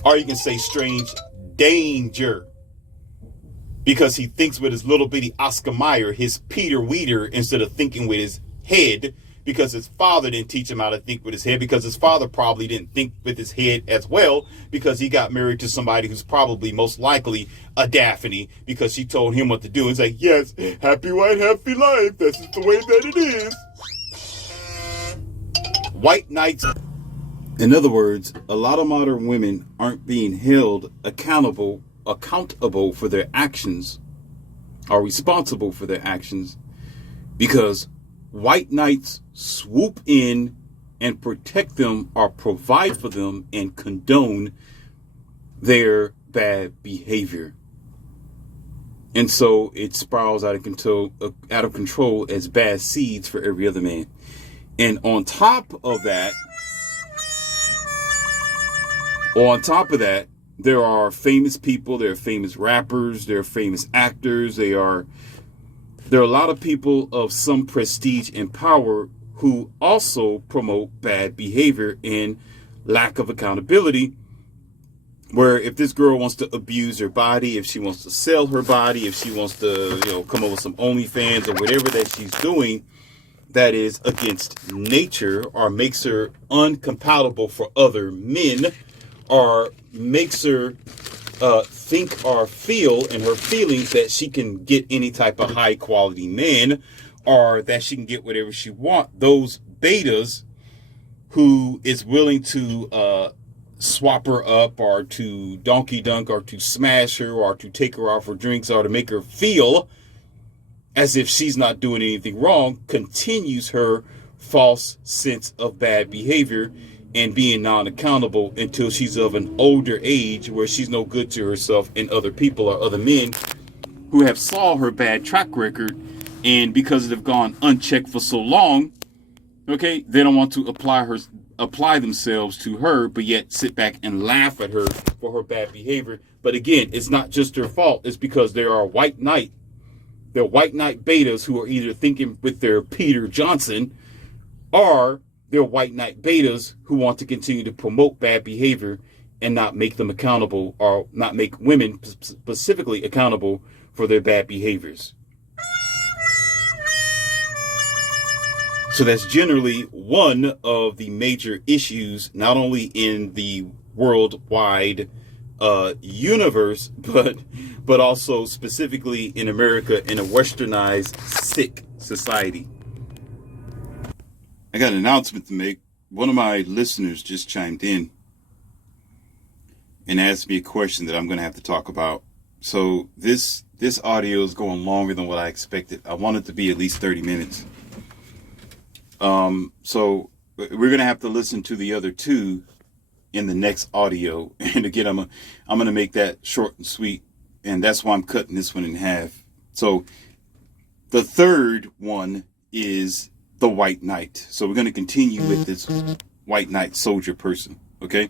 Or you can say strange danger. Because he thinks with his little bitty Oscar Mayer, his Peter Weeder, instead of thinking with his head. Because his father didn't teach him how to think with his head. Because his father probably didn't think with his head as well. Because he got married to somebody who's probably most likely a Daphne. Because she told him what to do. He's like, yes, happy wife, happy life. That's just the way that it is. White knights. In other words, a lot of modern women aren't being held accountable for their actions. Are responsible for their actions. Because white knights swoop in and protect them or provide for them and condone their bad behavior. And so it spirals out of control as bad seeds for every other man. And on top of that, there are famous people, there are famous rappers, there are famous actors, there are a lot of people of some prestige and power who also promote bad behavior and lack of accountability. Where if this girl wants to abuse her body, if she wants to sell her body, if she wants to, come up with some OnlyFans or whatever that she's doing that is against nature or makes her uncompatible for other men or makes her think or feel in her feelings that she can get any type of high quality man or that she can get whatever she wants. Those betas who is willing to swap her up, or to donkey dunk, or to smash her, or to take her off her drinks, or to make her feel as if she's not doing anything wrong, continues her false sense of bad behavior and being non-accountable until she's of an older age where she's no good to herself and other people or other men who have saw her bad track record, and because they've gone unchecked for so long, okay, they don't want to apply themselves to her, but yet sit back and laugh at her for her bad behavior. But again, it's not just her fault. It's because there are white knight betas who are either thinking with their Peter Johnson, or they're white knight betas who want to continue to promote bad behavior and not make them accountable, or not make women specifically accountable for their bad behaviors. So that's generally one of the major issues, not only in the worldwide universe, but also specifically in America, in a westernized, sick society. I got an announcement to make. One of my listeners just chimed in and asked me a question that I'm going to have to talk about. So this audio is going longer than what I expected. I want it to be at least 30 minutes. So we're going to have to listen to the other two in the next audio. And again, I'm going to make that short and sweet. And that's why I'm cutting this one in half. So the third one is the white knight. So we're going to continue with this white knight soldier person. Okay.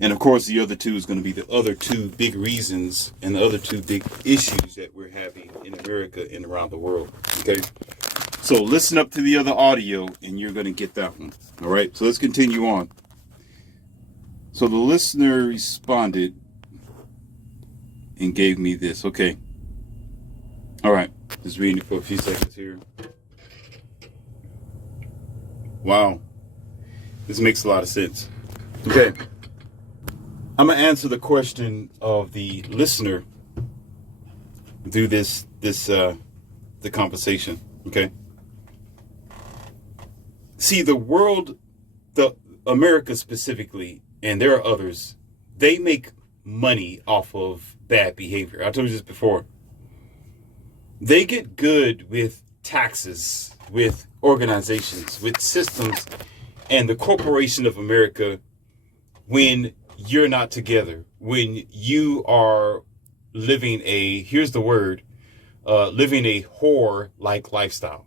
And of course, the other two is going to be the other two big reasons and the other two big issues that we're having in America and around the world. Okay. So listen up to the other audio and you're going to get that one. All right. So let's continue on. So the listener responded and gave me this. Okay. All right. Just reading it for a few seconds here. Wow. This makes a lot of sense. Okay. I'm going to answer the question of the listener through the conversation. Okay. See, the world, America specifically, and there are others, they make money off of bad behavior. I told you this before. They get good with taxes, with organizations, with systems, and the corporation of America when you're not together, when you are living here's the word, living a whore-like lifestyle.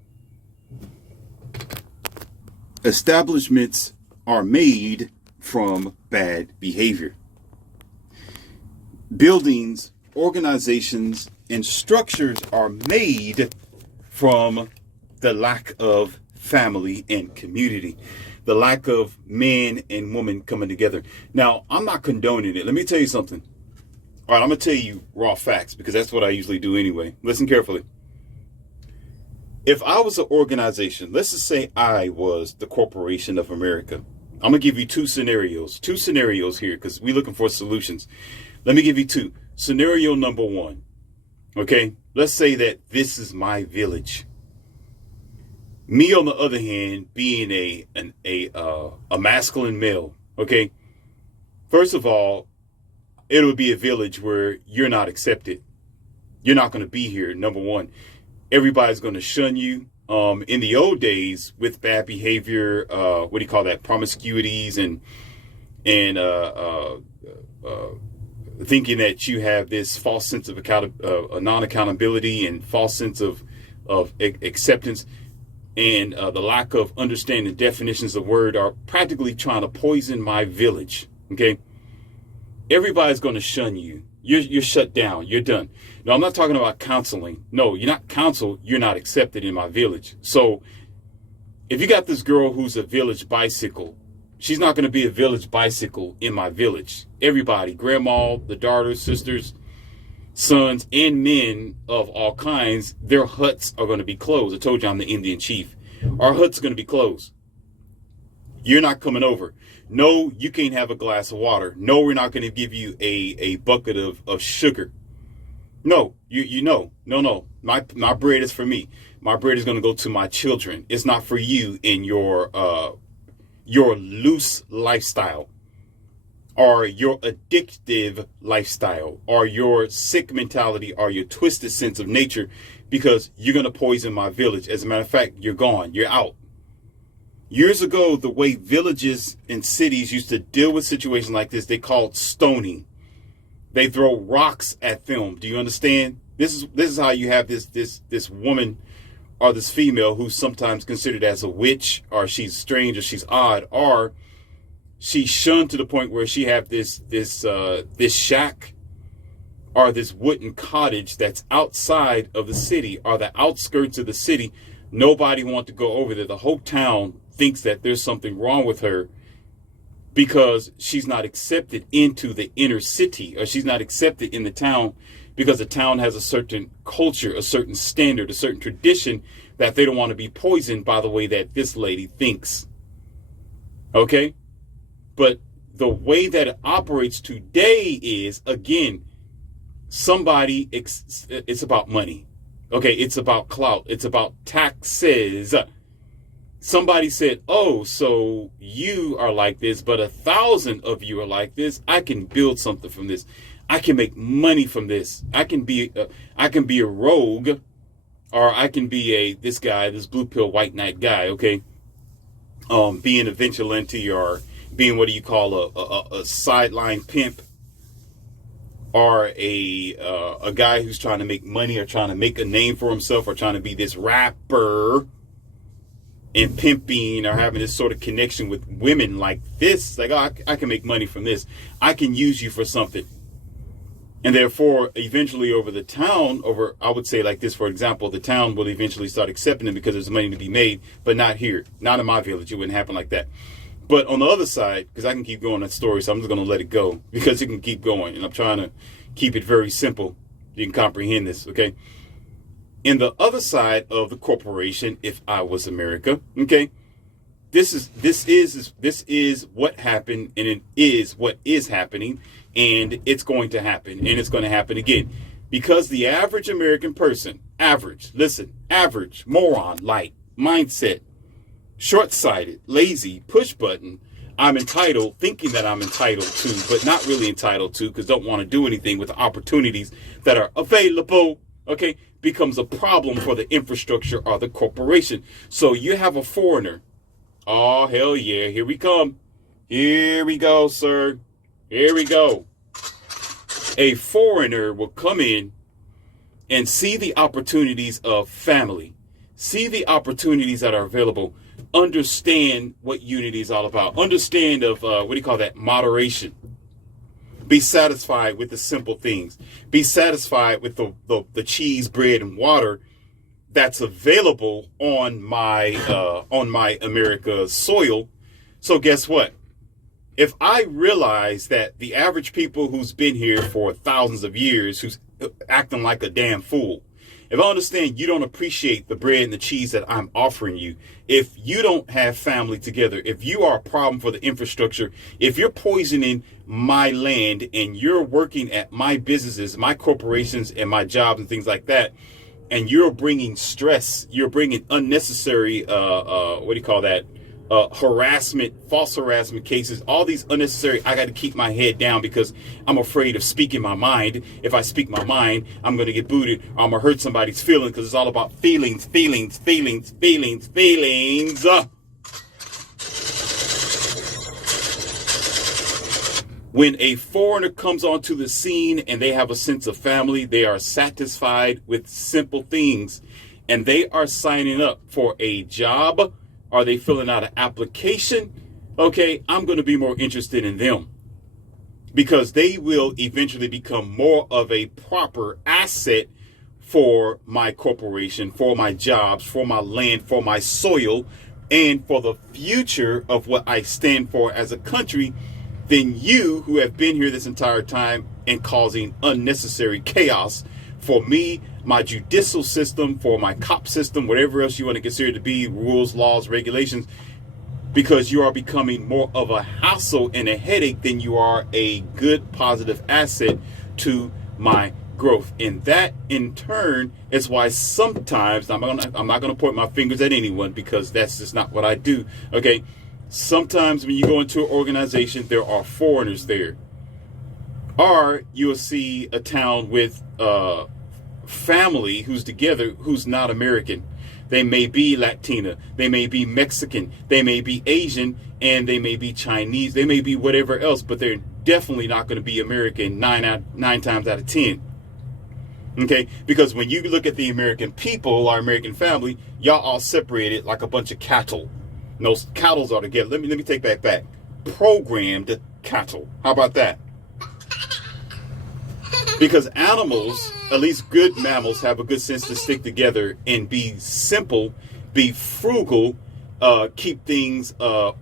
Establishments are made from bad behavior. Buildings, organizations, and structures are made from the lack of family and community, the lack of man and woman coming together. Now, I'm not condoning it. Let me tell you something. All right, I'm going to tell you raw facts because that's what I usually do anyway. Listen carefully. If I was an organization, let's just say I was the Corporation of America. I'm going to give you two scenarios here because we're looking for solutions. Let me give you two. Scenario number one. Okay, let's say that this is my village. Me, on the other hand, being a masculine male. Okay, first of all, it would be a village where you're not accepted. You're not going to be here. Number one, everybody's going to shun you. In the old days, with bad behavior, what do you call that? Promiscuities and thinking that you have this false sense of non-accountability and false sense of acceptance, and the lack of understanding definitions of word are practically trying to poison my village. Okay, everybody's going to shun you. You're shut down. You're done. No, I'm not talking about counseling. No, you're not counseled. You're not accepted in my village. So if you got this girl who's a village bicycle, she's not going to be a village bicycle in my village. Everybody, grandma, the daughters, sisters, sons, and men of all kinds, their huts are going to be closed. I told you I'm the Indian chief. Our huts are going to be closed. You're not coming over. No, you can't have a glass of water. No, we're not going to give you a bucket of sugar. No, you know, no. My bread is for me. My bread is going to go to my children. It's not for you in your loose lifestyle, or your addictive lifestyle, or your sick mentality, or your twisted sense of nature, because you're going to poison my village. As a matter of fact, you're gone. You're out. Years ago, the way villages and cities used to deal with situations like this, they called stoning. They throw rocks at them. Do you understand? This is how you have this woman, or this female, who's sometimes considered as a witch, or she's strange, or she's odd, or she's shunned to the point where she have this shack, or this wooden cottage that's outside of the city, or the outskirts of the city. Nobody wants to go over there. The whole town thinks that there's something wrong with her, because she's not accepted into the inner city, or she's not accepted in the town, because the town has a certain culture, a certain standard, a certain tradition, that they don't want to be poisoned by the way that this lady thinks. Okay? But the way that it operates today is, again, it's about money. Okay? It's about clout. It's about taxes. Somebody said, oh, so you are like this, but 1,000 of you are like this. I can build something from this. I can make money from this. I can be a rogue, or I can be this blue pill white knight guy. Okay. Being a vigilante, or being, what do you call, a sideline pimp, or a guy who's trying to make money, or trying to make a name for himself, or trying to be this rapper, and pimping, or having this sort of connection with women like this. Like, oh, I can make money from this. I can use you for something. And therefore, eventually I would say like this, for example, the town will eventually start accepting them, because there's money to be made, but not here. Not in my village. It wouldn't happen like that. But on the other side, because I can keep going that story, so I'm just going to let it go, because it can keep going. And I'm trying to keep it very simple. You can comprehend this, okay? In the other side of the corporation, if I was America, okay, this is what happened, and it is what is happening, and it's going to happen, and it's going to happen again, because the average American person, average, moron, light, mindset, short-sighted, lazy, push button, I'm entitled, thinking that I'm entitled to, but not really entitled to, because don't want to do anything with the opportunities that are available, okay, becomes a problem for the infrastructure or the corporation. So you have a foreigner. Oh, hell yeah. Here we come. Here we go, sir. Here we go. A foreigner will come in and see the opportunities of family, see the opportunities that are available, understand what unity is all about, understand of, moderation. Be satisfied with the simple things. Be satisfied with the cheese, bread, and water that's available on my America soil. So guess what? If I realize that the average people who's been here for thousands of years, who's acting like a damn fool, if I understand you don't appreciate the bread and the cheese that I'm offering you, if you don't have family together, if you are a problem for the infrastructure, if you're poisoning my land and you're working at my businesses, my corporations, and my jobs and things like that, and you're bringing stress, you're bringing unnecessary, harassment, false harassment cases, all these unnecessary, I got to keep my head down because I'm afraid of speaking my mind. If I speak my mind, I'm going to get booted, or I'm going to hurt somebody's feelings, because it's all about feelings. When a foreigner comes onto the scene and they have a sense of family, they are satisfied with simple things, and they are signing up for a job. Are they filling out an application? Okay, I'm going to be more interested in them, because they will eventually become more of a proper asset for my corporation, for my jobs, for my land, for my soil, and for the future of what I stand for as a country, than you who have been here this entire time and causing unnecessary chaos for me, my judicial system, for my cop system, whatever else you want to consider to be rules, laws, regulations, because you are becoming more of a hassle and a headache than you are a good, positive asset to my growth. And that in turn is why sometimes I'm not gonna point my fingers at anyone, because that's just not what I do. Okay. Sometimes when you go into an organization, there are foreigners there. Or you will see a town with family who's together who's not American. They may be Latina, they may be Mexican, they may be Asian, and they may be Chinese, they may be whatever else, but they're definitely not going to be American nine times out of 10. Okay, because when you look at the American people, our American family, y'all all separated like a bunch of cattle. Those cattle are together. Let me take that back. Programmed cattle. How about that? Because animals, at least good mammals, have a good sense to stick together and be simple, be frugal, keep things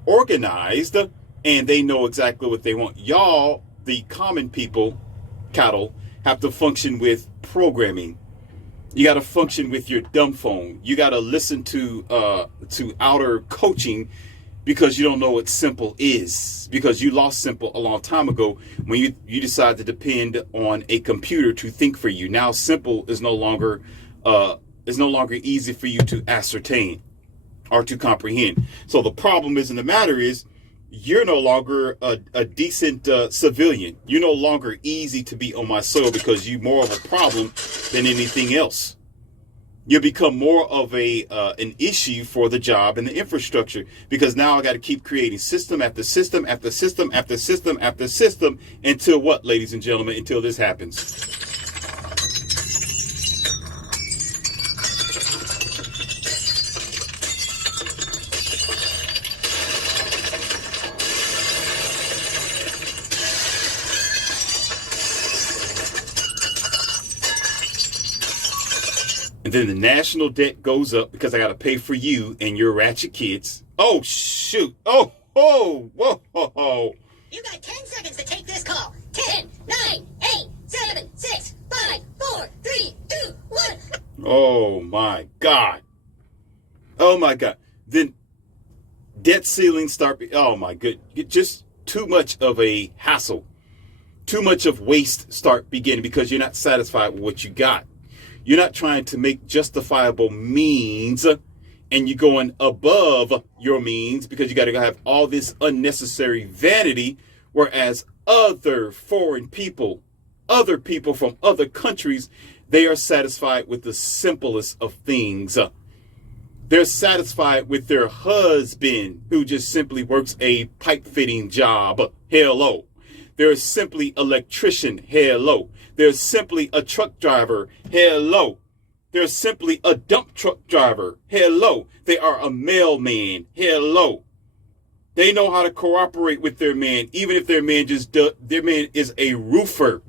organized, and they know exactly what they want. Y'all, the common people, cattle, have to function with programming. You got to function with your dumb phone. You got to listen to outer coaching, because you don't know what simple is, because you lost simple a long time ago when you decide to depend on a computer to think for you. Now simple is no longer easy for you to ascertain or to comprehend. So the problem is, in the matter is, you're no longer a decent civilian. You're no longer easy to be on my soil, because you're more of a problem than anything else. You become more of an issue for the job and the infrastructure, because now I got to keep creating system after system after system after system after system until what, ladies and gentlemen? Until this happens. And then the national debt goes up because I got to pay for you and your ratchet kids. Oh, shoot. Oh, whoa. You got 10 seconds to take this call. 10, 9, 8, 7, 6, 5, 4, 3, 2, 1. Oh, my God. Then debt ceilings start. Oh, my goodness. Just too much of a hassle. Too much of waste start beginning, because you're not satisfied with what you got. You're not trying to make justifiable means, and you're going above your means because you got to have all this unnecessary vanity, whereas other foreign people, other people from other countries, they are satisfied with the simplest of things. They're satisfied with their husband who just simply works a pipe fitting job. Hello. They're simply electrician. Hello. They're simply a truck driver. Hello. They're simply a dump truck driver. Hello. They are a mailman. Hello. They know how to cooperate with their man, even if their man is a roofer.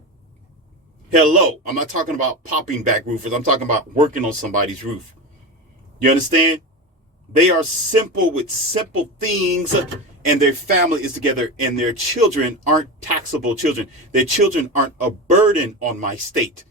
Hello. I'm not talking about popping back roofers. I'm talking about working on somebody's roof. You understand? They are simple with simple things, and their family is together, and their children aren't taxable children. Their children aren't a burden on my state.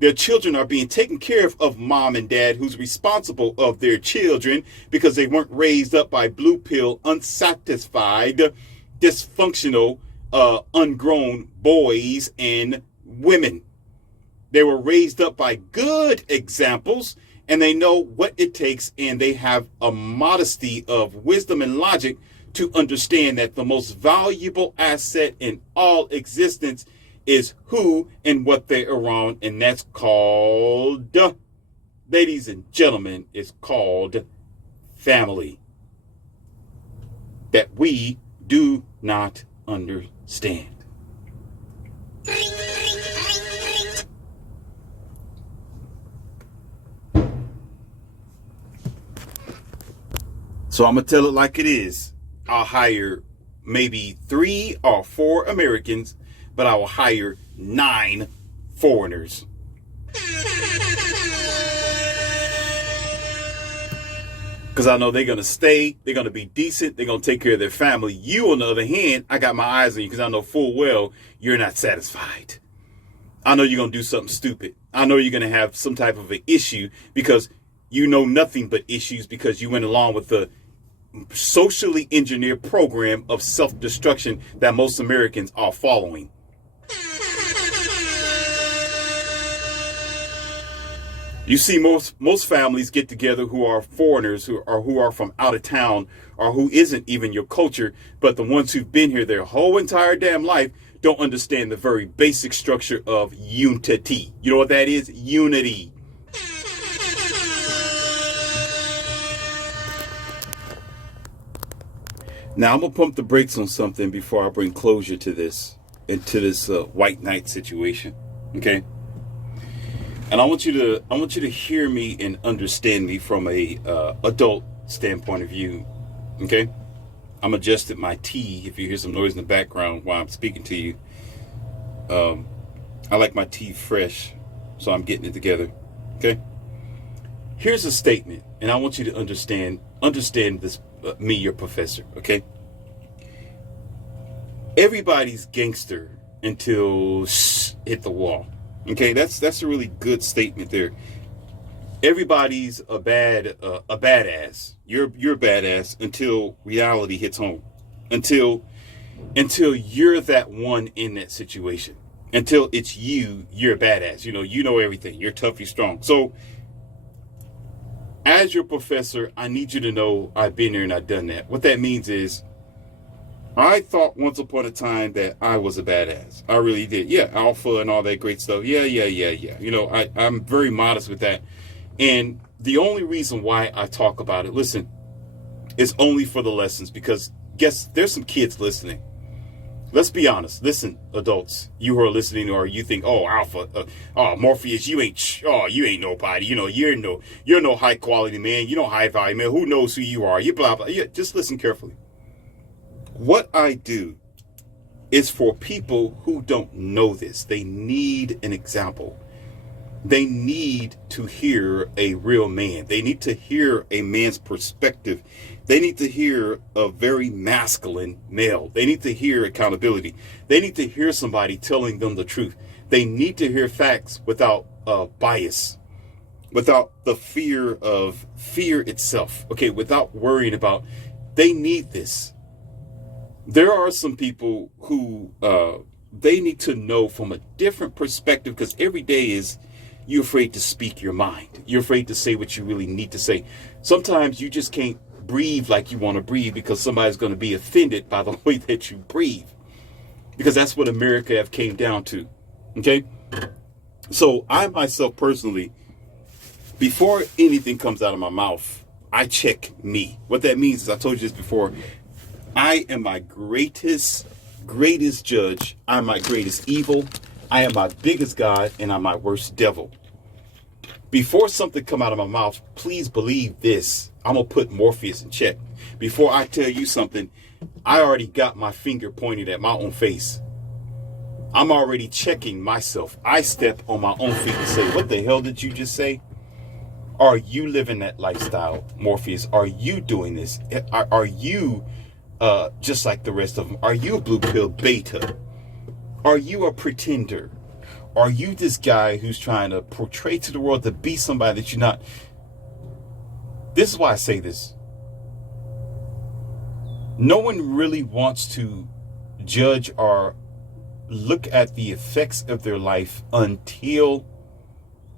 Their children are being taken care of mom and dad, who's responsible of their children, because they weren't raised up by blue pill, unsatisfied, dysfunctional, ungrown boys and women. They were raised up by good examples, and they know what it takes, and they have a modesty of wisdom and logic to understand that the most valuable asset in all existence is who and what they're around, and that's called, ladies and gentlemen, it's called family. That we do not understand. So I'm going to tell it like it is. I'll hire maybe 3 or 4 Americans, but I will hire 9 foreigners. Because I know they're going to stay, they're going to be decent, they're going to take care of their family. You, on the other hand, I got my eyes on you because I know full well you're not satisfied. I know you're going to do something stupid. I know you're going to have some type of an issue, because you know nothing but issues, because you went along with the socially engineered program of self-destruction that most Americans are following. You see most families get together who are foreigners, who are from out of town, or who isn't even your culture, but the ones who've been here their whole entire damn life don't understand the very basic structure of unity. You know what that is? Unity. Now I'm gonna pump the brakes on something before I bring closure to this white knight situation. Okay? And I want you to hear me and understand me from a adult standpoint of view. Okay, I'm adjusting my tea. If you hear some noise in the background while I'm speaking to you, I like my tea fresh, so I'm getting it together. Okay, here's a statement, and I want you to understand this. Me, your professor. Okay, everybody's gangster until hit the wall. Okay, that's a really good statement there. Everybody's a badass. You're a badass until reality hits home. Until you're that one in that situation. Until it's you're a badass. You know everything. You're tough, you're strong. So as your professor, I need you to know I've been there and I've done that. What that means is I thought once upon a time that I was a badass. I really did. Yeah, alpha and all that great stuff. Yeah. I'm very modest with that. And the only reason why I talk about it, listen, is only for the lessons, because guess there's some kids listening. Let's be honest. Listen, adults, you who are listening, or you think, oh, alpha, Morpheus, you ain't nobody. You're no high quality man. You know, high value man. Who knows who you are? You blah, blah. Yeah, just listen carefully. What I do is for people who don't know this. They need an example. They need to hear a real man. They need to hear a man's perspective. They need to hear a very masculine male. They need to hear accountability. They need to hear somebody telling them the truth. They need to hear facts without bias, without the fear itself. Okay, without worrying about. They need this. There are some people who they need to know from a different perspective, because every day is you're afraid to speak your mind. You're afraid to say what you really need to say. Sometimes you just can't breathe like you want to breathe because somebody's going to be offended by the way that you breathe. Because that's what America have came down to. Okay? So I myself personally, before anything comes out of my mouth, I check me. What that means is, I told you this before, I am my greatest judge. I'm my greatest evil. I am my biggest God, and I'm my worst devil. Before something come out of my mouth, please believe this. I'm going to put Morpheus in check. Before I tell you something, I already got my finger pointed at my own face. I'm already checking myself. I step on my own feet and say, what the hell did you just say? Are you living that lifestyle, Morpheus? Are you doing this? Are you just like the rest of them? Are you a blue pill beta? Are you a pretender? Are you this guy who's trying to portray to the world to be somebody that you're not? This is why I say this. No one really wants to judge or look at the effects of their life until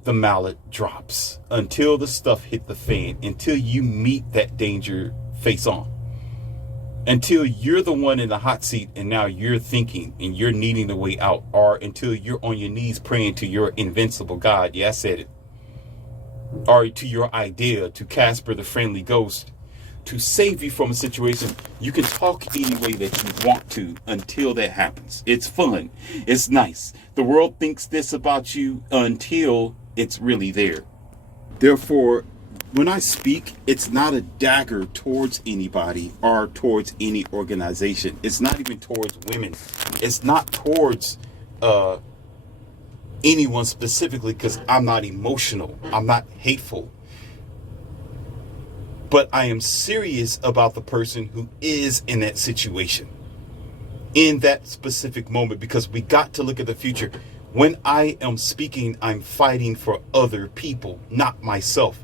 the mallet drops, until the stuff hit the fan, until you meet that danger face on. Until you're the one in the hot seat and now you're thinking and you're needing the way out, or until you're on your knees praying to your invincible God. Yeah, I said it. Or to your idea, to Casper the Friendly Ghost, to save you from a situation. You can talk any way that you want to until that happens. It's fun. It's nice. The world thinks this about you until it's really there. Therefore, when I speak, it's not a dagger towards anybody or towards any organization. It's not even towards women. It's not towards anyone specifically, because I'm not emotional. I'm not hateful. But I am serious about the person who is in that situation, in that specific moment, because we got to look at the future. When I am speaking, I'm fighting for other people, not myself.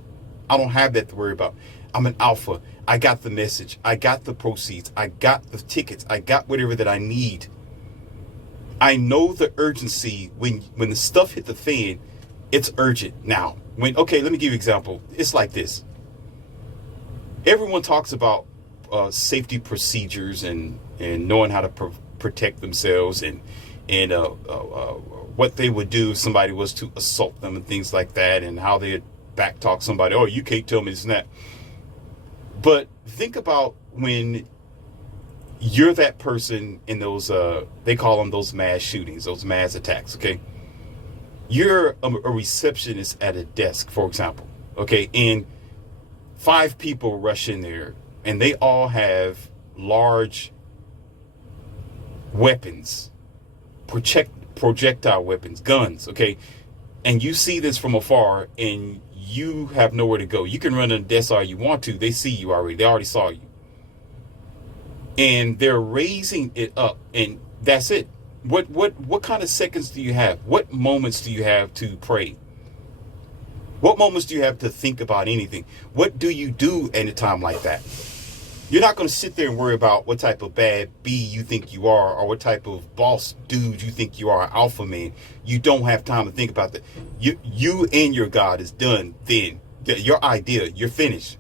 I don't have that to worry about. I'm an alpha. I got the message. I got the proceeds. I got the tickets. I got whatever that I need. I know the urgency when the stuff hit the fan. It's urgent. Now, let me give you an example. It's like this. Everyone talks about safety procedures and knowing how to protect themselves and what they would do if somebody was to assault them and things like that, and how they'd backtalk somebody. Oh, you can't tell me this and that. But think about when you're that person in those, they call them those mass shootings, those mass attacks, okay? You're a receptionist at a desk, for example, okay? And 5 people rush in there, and they all have large weapons, projectile weapons, guns, okay? And you see this from afar, and you have nowhere to go. You can run to the desk all you want to. They see you already. They already saw you. And they're raising it up, and that's it. What kind of seconds do you have? What moments do you have to pray? What moments do you have to think about anything? What do you do at a time like that? You're not going to sit there and worry about what type of bad bee you think you are, or what type of boss dude you think you are, alpha man. You don't have time to think about that. You and your God is done then. Your idea, you're finished.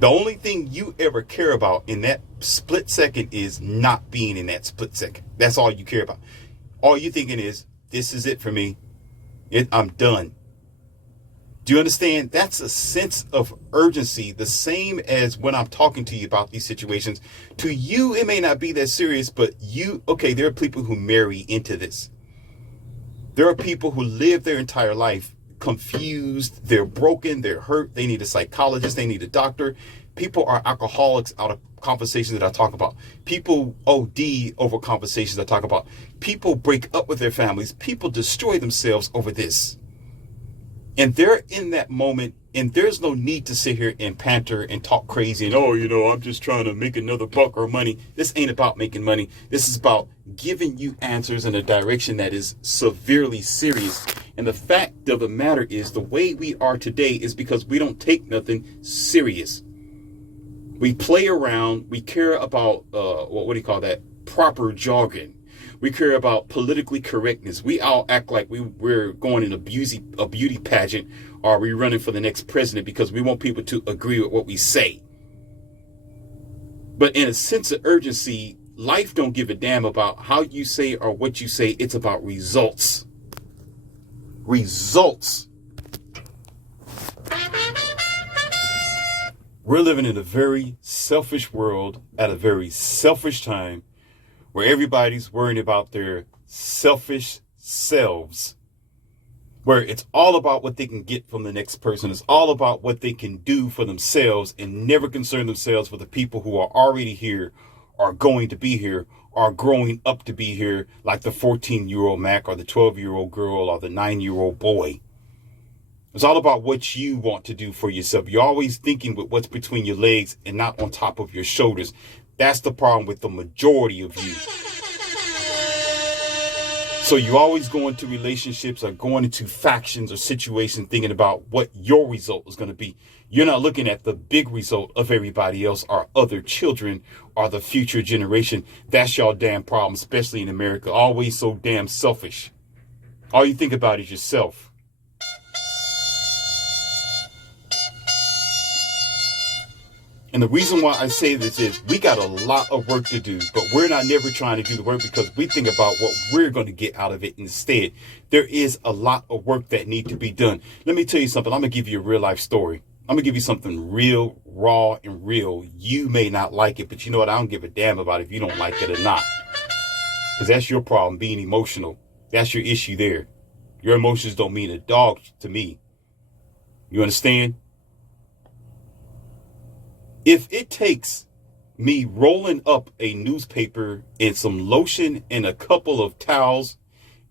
The only thing you ever care about in that split second is not being in that split second. That's all you care about. All you're thinking is, this is it for me. I'm done. Do you understand? That's a sense of urgency, the same as when I'm talking to you about these situations. To you, it may not be that serious, but there are people who marry into this. There are people who live their entire life confused, they're broken, they're hurt, they need a psychologist, they need a doctor. People are alcoholics out of conversations that I talk about. People OD over conversations I talk about. People break up with their families. People destroy themselves over this. And they're in that moment, and there's no need to sit here and panter and talk crazy and, I'm just trying to make another buck or money. This ain't about making money. This is about giving you answers in a direction that is severely serious. And the fact of the matter is, the way we are today is because we don't take nothing serious. We play around. We care about, proper jargon. We care about politically correctness. We all act like we're going in a beauty pageant, or we're running for the next president because we want people to agree with what we say. But in a sense of urgency, life don't give a damn about how you say or what you say. It's about results. Results. We're living in a very selfish world at a very selfish time, where everybody's worrying about their selfish selves, where it's all about what they can get from the next person. It's all about what they can do for themselves, and never concern themselves for the people who are already here, are going to be here, are growing up to be here, like the 14-year-old Mac or the 12-year-old girl or the 9-year-old boy. It's all about what you want to do for yourself. You're always thinking with what's between your legs and not on top of your shoulders. That's the problem with the majority of you. So you always go into relationships or going into factions or situations thinking about what your result is going to be. You're not looking at the big result of everybody else, or other children, or the future generation. That's y'all damn problem, especially in America. Always so damn selfish. All you think about is yourself. And the reason why I say this is, we got a lot of work to do, but we're not never trying to do the work because we think about what we're going to get out of it instead. There is a lot of work that need to be done. Let me tell you something. I'm going to give you a real life story. I'm going to give you something real, raw, and real. You may not like it, but you know what? I don't give a damn about if you don't like it or not. Because that's your problem, being emotional. That's your issue there. Your emotions don't mean a dog to me. You understand? If it takes me rolling up a newspaper and some lotion and a couple of towels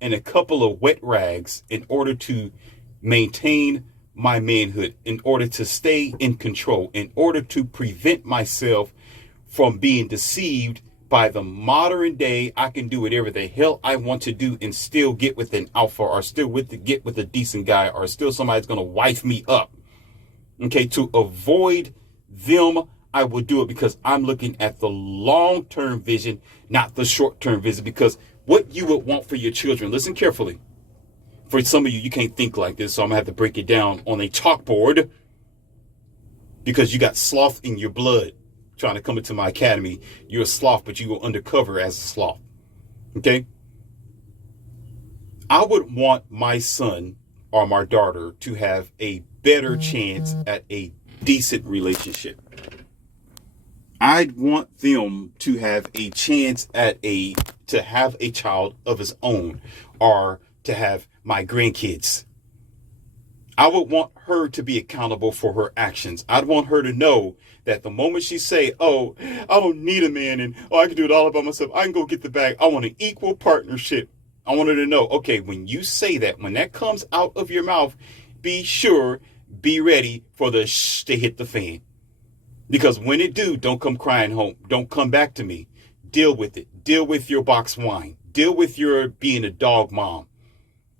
and a couple of wet rags in order to maintain my manhood, in order to stay in control, in order to prevent myself from being deceived by the modern day, I can do whatever the hell I want to do and still get with an alpha, or still get with a decent guy, or still somebody's going to wife me up. Okay, to avoid them, I will do it because I'm looking at the long-term vision, not the short-term vision. Because what you would want for your children, listen carefully, For some of you, you can't think like this, so I'm going to have to break it down on a chalkboard because you got sloth in your blood trying to come into my academy. You're a sloth, but you go undercover as a sloth. Okay? I would want my son or my daughter to have a better chance at a decent relationship. I'd want them to have a chance at to have a child of his own, or to have my grandkids. I would want her to be accountable for her actions. I'd want her to know that the moment she say, oh, I don't need a man, and oh, I can do it all by myself, I can go get the bag. I want an equal partnership. I want her to know, okay, when you say that, when that comes out of your mouth, be sure, be ready for the shh to hit the fan. Because when it do, don't come crying home. Don't come back to me. Deal with it. Deal with your box wine. Deal with your being a dog mom.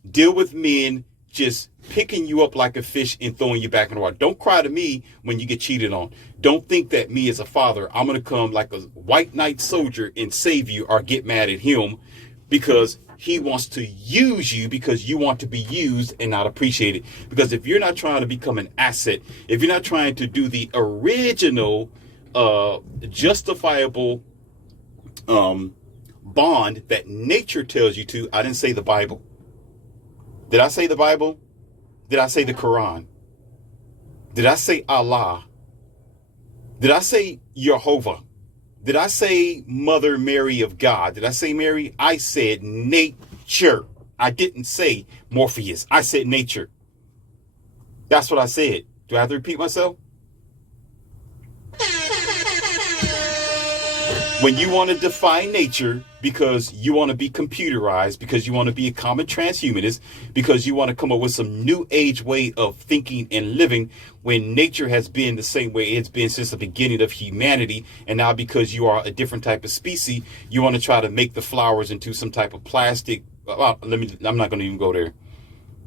Deal with men just picking you up like a fish and throwing you back in the water. Don't cry to me when you get cheated on. Don't think that me as a father, I'm going to come like a white knight soldier and save you, or get mad at him because he wants to use you because you want to be used and not appreciated. Because if you're not trying to become an asset, if you're not trying to do the original justifiable bond that nature tells you to, I didn't say the Bible. Did I say the Bible? Did I say the Quran? Did I say Allah? Did I say Jehovah? Did I say Mother Mary of God? Did I say Mary? I said nature. I didn't say Morpheus. I said nature. That's what I said. Do I have to repeat myself? When you want to define nature because you want to be computerized, because you want to be a common transhumanist, because you want to come up with some new age way of thinking and living, when nature has been the same way it's been since the beginning of humanity, and now because you are a different type of species, you want to try to make the flowers into some type of plastic. I'm not going to even go there.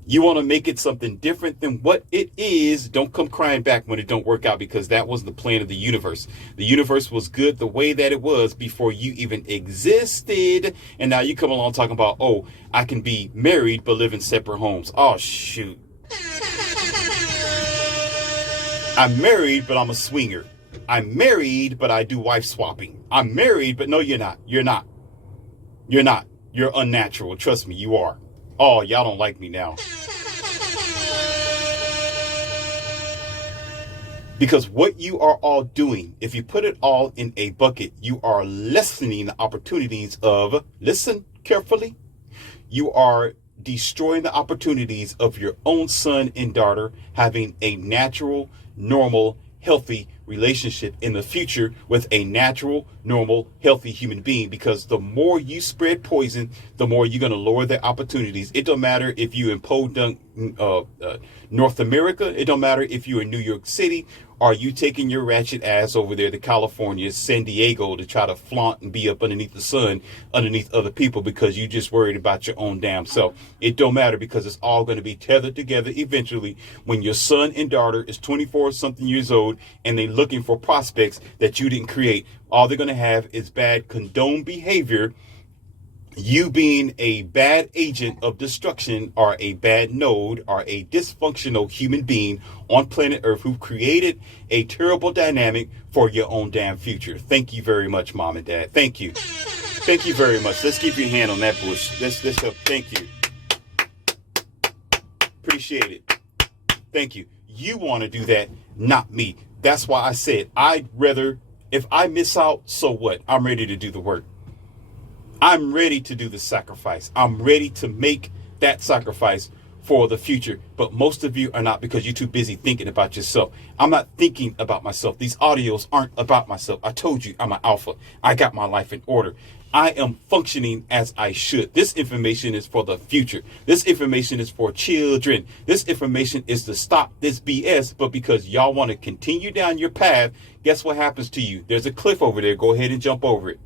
You want to make it something different than what it is. Don't come crying back when it don't work out, because that was the plan of the universe. The universe was good the way that it was before you even existed. And now you come along talking about, oh, I can be married but live in separate homes. Oh, shoot. I'm married, but I'm a swinger. I'm married, but I do wife swapping. I'm married, but no, you're not. You're not. You're not. You're unnatural. Trust me, you are. Oh, y'all don't like me now. Because what you are all doing, if you put it all in a bucket, you are lessening the opportunities of, listen carefully, you are destroying the opportunities of your own son and daughter having a natural, normal, healthy relationship in the future with a natural, normal, healthy human being. Because the more you spread poison, the more you're going to lower their opportunities. It don't matter if you in Podunk, North America. It don't matter if you're in New York City. Are you taking your ratchet ass over there to California, San Diego, to try to flaunt and be up underneath the sun, underneath other people, because you just worried about your own damn self? It don't matter, because it's all going to be tethered together eventually when your son and daughter is 24 something years old and they looking for prospects that you didn't create. All they're going to have is bad condoned behavior. You being a bad agent of destruction, or a bad node, or a dysfunctional human being on planet Earth who created a terrible dynamic for your own damn future. Thank you very much, Mom and Dad. Thank you. Thank you very much. Let's give you a hand on that bush. Let's help. Thank you. Appreciate it. Thank you. You want to do that, not me. That's why I said I'd rather, if I miss out, so what? I'm ready to do the work. I'm ready to do the sacrifice. I'm ready to make that sacrifice for the future. But most of you are not, because you're too busy thinking about yourself. I'm not thinking about myself. These audios aren't about myself. I told you I'm an alpha. I got my life in order. I am functioning as I should. This information is for the future. This information is for children. This information is to stop this BS. But because y'all want to continue down your path, guess what happens to you? There's a cliff over there. Go ahead and jump over it.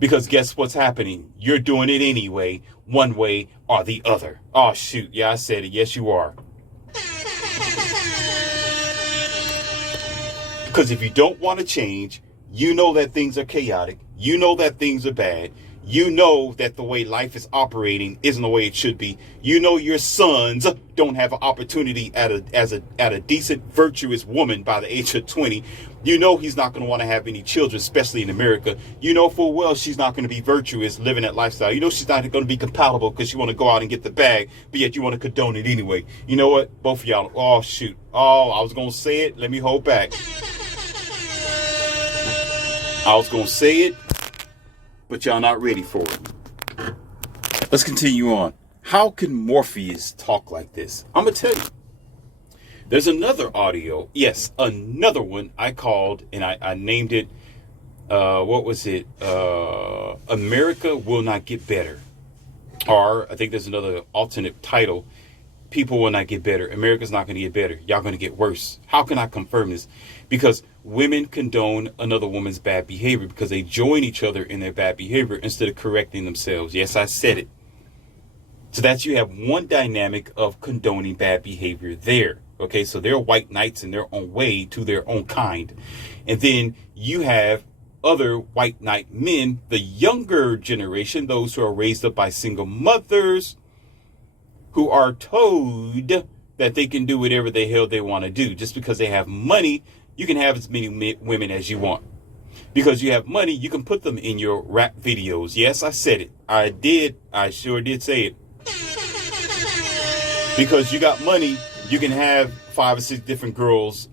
Because guess what's happening? You're doing it anyway, one way or the other. Oh, shoot. Yeah, I said it. Yes, you are. Because if you don't want to change, you know that things are chaotic. You know that things are bad. You know that the way life is operating isn't the way it should be. You know your sons don't have an opportunity at a decent, virtuous woman by the age of 20. You know he's not going to want to have any children, especially in America. You know full well she's not going to be virtuous living that lifestyle. You know she's not going to be compatible because you want to go out and get the bag, but yet you want to condone it anyway. You know what? Both of y'all. Oh, shoot. Oh, I was going to say it. Let me hold back. I was going to say it, but y'all not ready for it. Let's continue on. How can Morpheus talk like this? I'm going to tell you. There's another audio. Yes, another one I called and I named it, what was it? America Will Not Get Better. Or I think there's another alternate title. People will not get better. America's not going to get better. Y'all going to get worse. How can I confirm this? Because women condone another woman's bad behavior because they join each other in their bad behavior instead of correcting themselves. Yes, I said it. So that you have one dynamic of condoning bad behavior there. Okay, so they're white knights in their own way to their own kind. And then you have other white knight men, the younger generation, those who are raised up by single mothers, who are told that they can do whatever the hell they want to do. Just because they have money, you can have as many women as you want. Because you have money, you can put them in your rap videos. Yes, I said it. I did. I sure did say it. Because you got money, you can have 5 or 6 different girls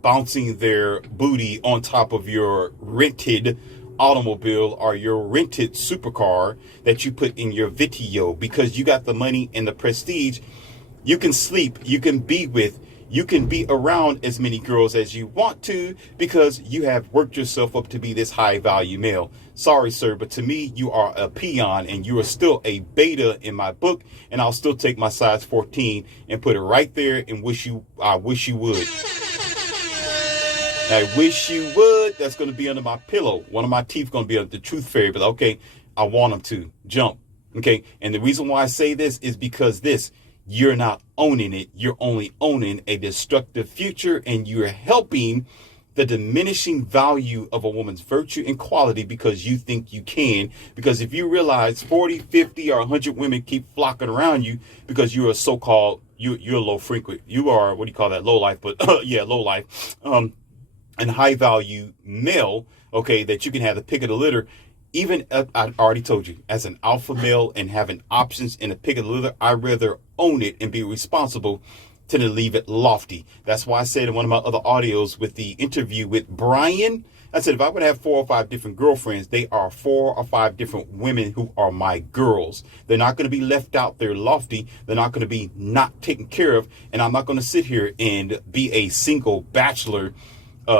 bouncing their booty on top of your rented automobile or your rented supercar that you put in your video. Because you got the money and the prestige, you can sleep, you can be with, you can be around as many girls as you want to because you have worked yourself up to be this high value male. Sorry, sir, but to me, you are a peon and you are still a beta in my book. And I'll still take my size 14 and put it right there and I wish you would. I wish you would. That's going to be under my pillow. One of my teeth going to be under the truth fairy, but okay, I want them to jump. Okay. And the reason why I say this is because you're not owning it. You're only owning a destructive future and you're helping the diminishing value of a woman's virtue and quality because you think you can. Because if you realize 40, 50 or 100 women keep flocking around you because you're a so-called, you're low frequent. You are, what do you call that? Low life, but yeah, low life. And high value male, okay, that you can have the pick of the litter. Even, I already told you, as an alpha male and having options in the pick of the litter, I'd rather own it and be responsible to leave it lofty. That's why I said in one of my other audios with the interview with Brian, I said, if I would have 4 or 5 different girlfriends, they are 4 or 5 different women who are my girls. They're not going to be left out there lofty. They're not going to be not taken care of. And I'm not going to sit here and be a single bachelor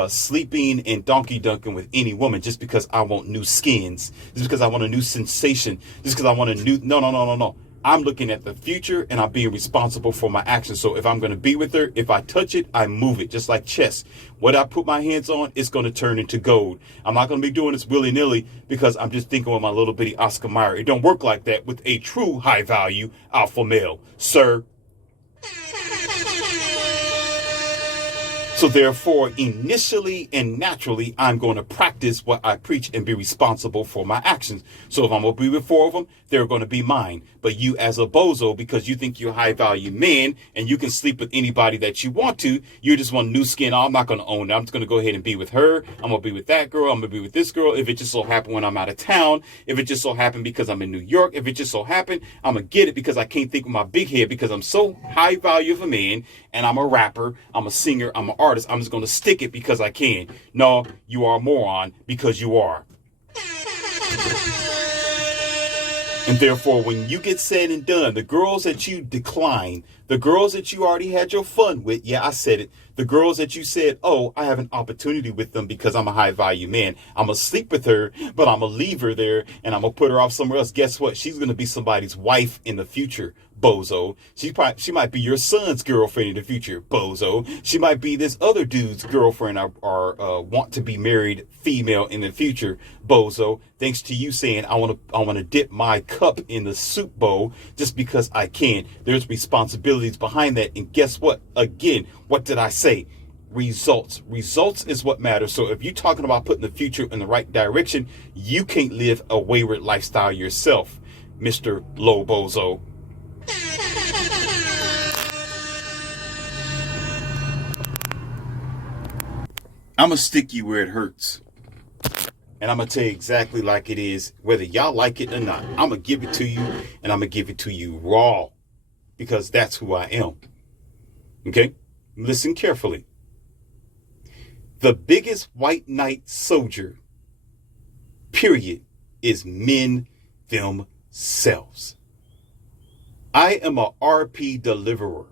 sleeping and donkey dunking with any woman just because I want new skins, just because I want a new sensation, just because I want a new, no. I'm looking at the future and I'm being responsible for my actions. So if I'm going to be with her, if I touch it, I move it just like chess. What I put my hands on is going to turn into gold. I'm not going to be doing this willy-nilly because I'm just thinking with my little bitty Oscar Mayer. It don't work like that with a true high value alpha male, sir. So therefore, initially and naturally, I'm going to practice what I preach and be responsible for my actions. So if I'm going to be with 4 of them, they're going to be mine. But you as a bozo, because you think you're a high value man and you can sleep with anybody that you want to, you just want new skin. Oh, I'm not going to own it. I'm just going to go ahead and be with her. I'm going to be with that girl. I'm going to be with this girl. If it just so happened when I'm out of town, if it just so happened because I'm in New York, if it just so happened, I'm going to get it because I can't think with my big head because I'm so high value of a man and I'm a rapper, I'm a singer, I'm an artist. I'm just going to stick it because I can. No, you are a moron because you are. And therefore, when you get said and done, the girls that you decline, the girls that you already had your fun with, yeah, I said it. The girls that you said, oh, I have an opportunity with them because I'm a high value man. I'm going to sleep with her, but I'm going to leave her there and I'm going to put her off somewhere else. Guess what? She's going to be somebody's wife in the future, bozo. She might be your son's girlfriend in the future, bozo. She might be this other dude's girlfriend or want to be married female in the future, bozo. Thanks to you saying I want to dip my cup in the soup bowl just because I can. There's responsibilities behind that. And guess what? Again, what did I say? results. Results is what matters. So if you're talking about putting the future in the right direction, you can't live a wayward lifestyle yourself, Mr. Lobozo. I'm going to stick you where it hurts. And I'm going to tell you exactly like it is, whether y'all like it or not. I'm going to give it to you, and I'm going to give it to you raw, because that's who I am. Okay? Listen carefully. The biggest white knight soldier, period, is men themselves. I am a RP deliverer.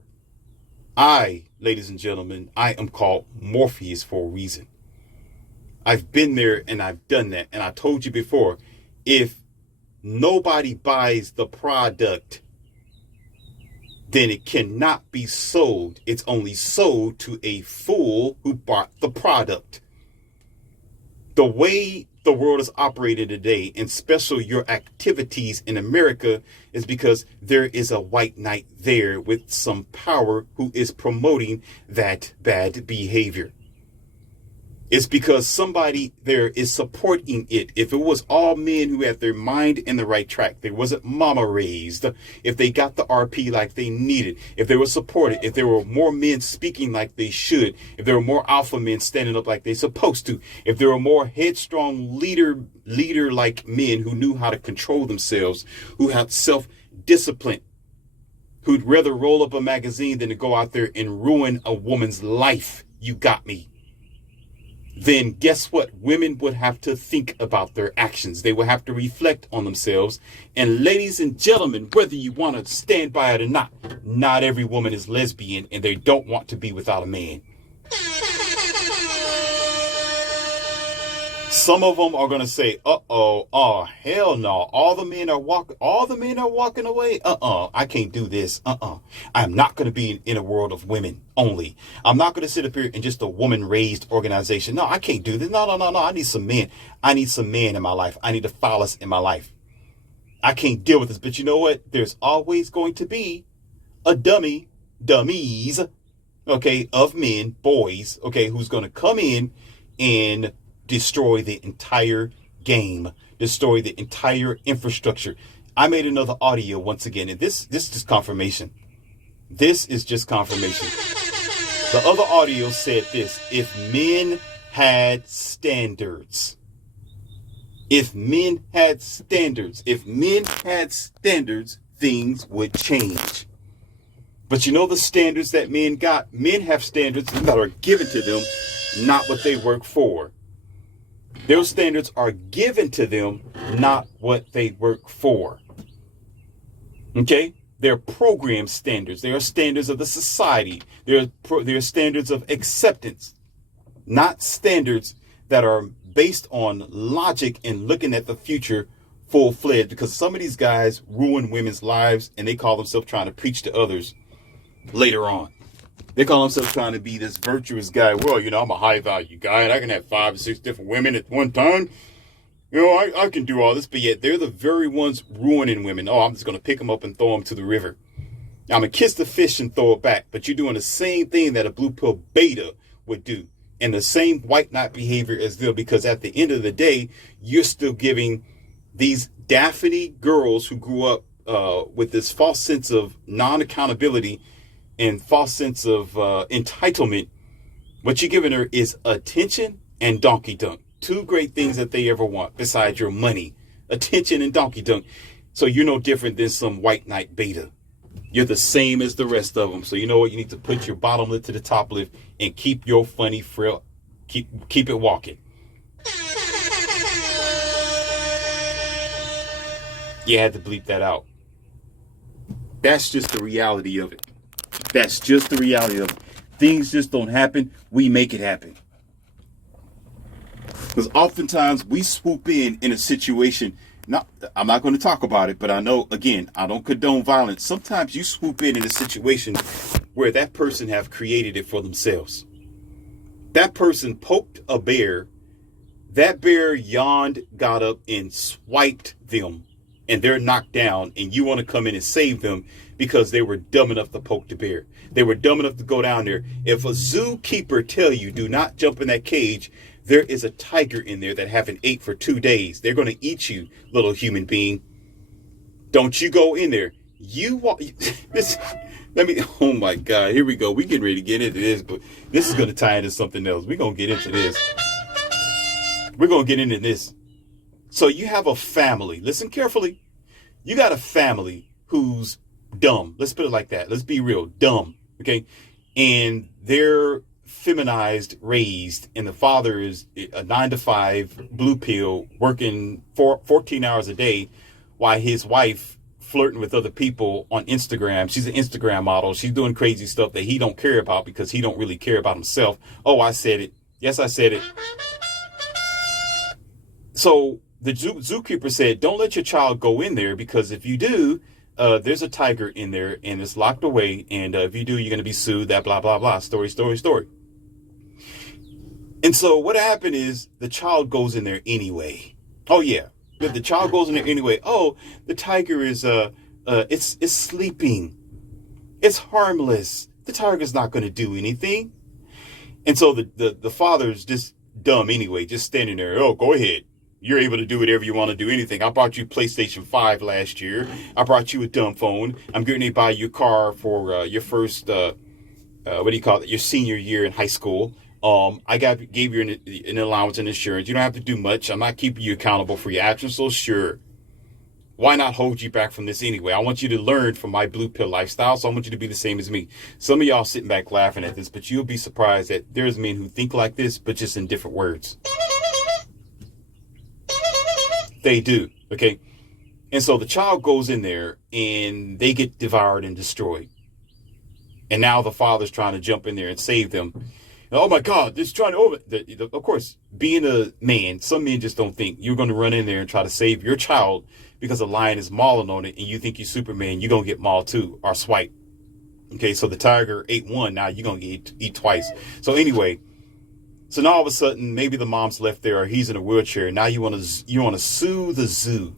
Ladies and gentlemen, I am called Morpheus for a reason. I've been there and I've done that. And I told you before, if nobody buys the product, then it cannot be sold. It's only sold to a fool who bought the product. The way the world is operating today, and especially your activities in America, is because there is a white knight there with some power who is promoting that bad behavior. It's because somebody there is supporting it. If it was all men who had their mind in the right track, they wasn't mama raised, if they got the RP like they needed, if they were supported, if there were more men speaking like they should, if there were more alpha men standing up like they're supposed to, if there were more headstrong leader like men who knew how to control themselves, who had self-discipline, who'd rather roll up a magazine than to go out there and ruin a woman's life. You got me. Then guess what? Women would have to think about their actions. They would have to reflect on themselves. And ladies and gentlemen, whether you want to stand by it or not every woman is lesbian and they don't want to be without a man. Some of them are going to say, oh, hell no. All the men are walking away. I can't do this. I'm not going to be in a world of women only. I'm not going to sit up here in just a woman raised organization. No, I can't do this. No. I need some men. I need some men in my life. I need a phallus in my life. I can't deal with this. But you know what? There's always going to be a dummies, okay, of men, boys, okay, who's going to come in and destroy the entire game, destroy the entire infrastructure. I made another audio once again, and this is just confirmation. This is just confirmation. The other audio said this: if men had standards, things would change. But you know the standards that men got? Men have standards that are given to them, not what they work for. Those standards are given to them, not what they work for. Okay? They're program standards. They are standards of the society. They're standards of acceptance, not standards that are based on logic and looking at the future full-fledged. Because some of these guys ruin women's lives and they call themselves trying to preach to others later on. They call themselves trying to be this virtuous guy. Well, I'm a high value guy and I can have 5 or 6 different women at one time. I can do all this, but yet they're the very ones ruining women. Oh, I'm just going to pick them up and throw them to the river. I'm going to kiss the fish and throw it back. But you're doing the same thing that a blue pill beta would do. And the same white knight behavior as them, because at the end of the day, you're still giving these Daphne girls who grew up with this false sense of non-accountability and false sense of entitlement. What you're giving her is attention and donkey dunk. 2 great things that they ever want besides your money. Attention and donkey dunk. So you're no different than some white knight beta. You're the same as the rest of them. So you know what? You need to put your bottom lip to the top lip and keep your funny frill. Keep it walking. You had to bleep that out. That's just the reality of it. That's just the reality of it. Things just don't happen. We make it happen. Because oftentimes we swoop in a situation. I'm not going to talk about it, but I know, again, I don't condone violence. Sometimes you swoop in a situation where that person have created it for themselves. That person poked a bear. That bear yawned, got up, and swiped them and they're knocked down, and you want to come in and save them because they were dumb enough to poke the bear. They were dumb enough to go down there. If a zookeeper tell you, do not jump in that cage, there is a tiger in there that haven't ate for 2 days. They're going to eat you, little human being. Don't you go in there. You walk this. Let me. Oh my God. Here we go. We getting ready to get into this, but this is going to tie into something else. We're going to get into this. We're going to get into this. So you have a family. Listen carefully. You got a family who's dumb. Let's put it like that. Let's be real. Dumb. Okay. And they're feminized, raised, and the father is a 9-to-5 blue pill working 14 hours a day while his wife flirting with other people on Instagram. She's an Instagram model. She's doing crazy stuff that he don't care about because he don't really care about himself. Oh, I said it. Yes, I said it. So the zookeeper said, don't let your child go in there, because if you do, there's a tiger in there and it's locked away. And if you do, you're going to be sued, that blah, blah, blah. Story. And so what happened is the child goes in there anyway. Oh, yeah. The child goes in there anyway. Oh, the tiger is it's sleeping. It's harmless. The tiger's not going to do anything. And so the father's just dumb anyway, just standing there. Oh, go ahead. You're able to do whatever you want to do, anything. I bought you PlayStation 5 last year. I brought you a dumb phone. I'm going to buy you a car for your first, your senior year in high school. I gave you an allowance and insurance. You don't have to do much. I'm not keeping you accountable for your actions. So sure, why not hold you back from this anyway? I want you to learn from my blue pill lifestyle. So I want you to be the same as me. Some of y'all sitting back laughing at this, but you'll be surprised that there's men who think like this, but just in different words. They do. Okay. And so the child goes in there and they get devoured and destroyed. And now the father's trying to jump in there and save them. Oh my God, this is trying to of course, being a man, some men just don't think you're going to run in there and try to save your child because a lion is mauling on it and you think you're Superman, you're going to get mauled too, or swipe. Okay, so the tiger ate one, now you're going to eat twice. So anyway, so now all of a sudden, maybe the mom's left there or he's in a wheelchair. Now you want to sue the zoo.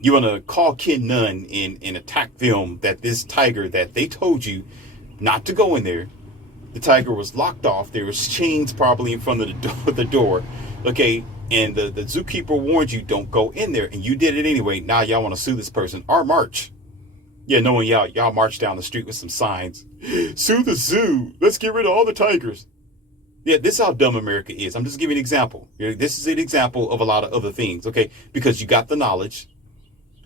You want to call Ken Nunn and attack them that this tiger that they told you not to go in there. The tiger was locked off. There was chains probably in front of the door. Okay. And the zookeeper warned you, don't go in there. And you did it anyway. Now y'all want to sue this person or march. Yeah, knowing y'all march down the street with some signs. Sue the zoo. Let's get rid of all the tigers. Yeah, this is how dumb America is. I'm just giving an example. This is an example of a lot of other things. Okay. Because you got the knowledge,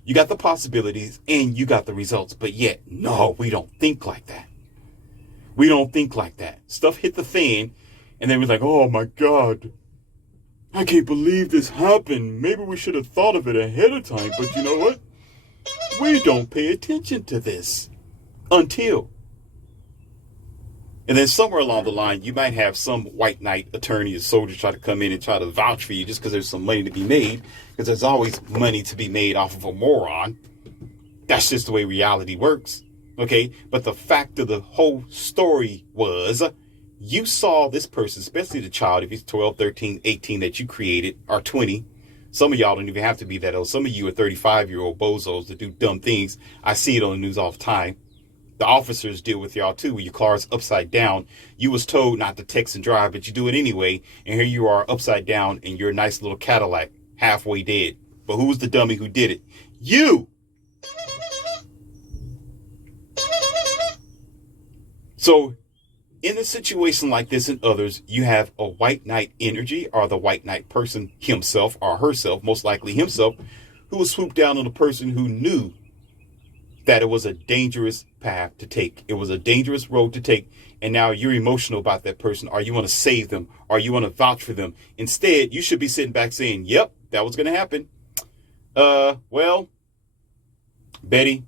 you got the possibilities, and you got the results. But yet, no, we don't think like that. We don't think like that. Stuff hit the fan, and then we're like, oh my God, I can't believe this happened. Maybe we should have thought of it ahead of time. But you know what? We don't pay attention to this until. And then somewhere along the line, you might have some white knight attorney or soldier try to come in and try to vouch for you just because there's some money to be made. Because there's always money to be made off of a moron. That's just the way reality works. Okay, but the fact of the whole story was you saw this person, especially the child, if he's 12, 13, 18 that you created, or 20. Some of y'all don't even have to be that old. Some of you are 35-year-old bozos that do dumb things. I see it on the news all the time. The officers deal with y'all too, where your car's upside down. You was told not to text and drive, but you do it anyway. And here you are upside down in your nice little Cadillac, halfway dead. But who's the dummy who did it? You! So in a situation like this and others, you have a white knight energy, or the white knight person himself or herself, most likely himself, who will swoop down on a person who knew that it was a dangerous path to take. It was a dangerous road to take. And now you're emotional about that person, or you want to save them, or you want to vouch for them. Instead, you should be sitting back saying, yep, that was going to happen. Well, Betty,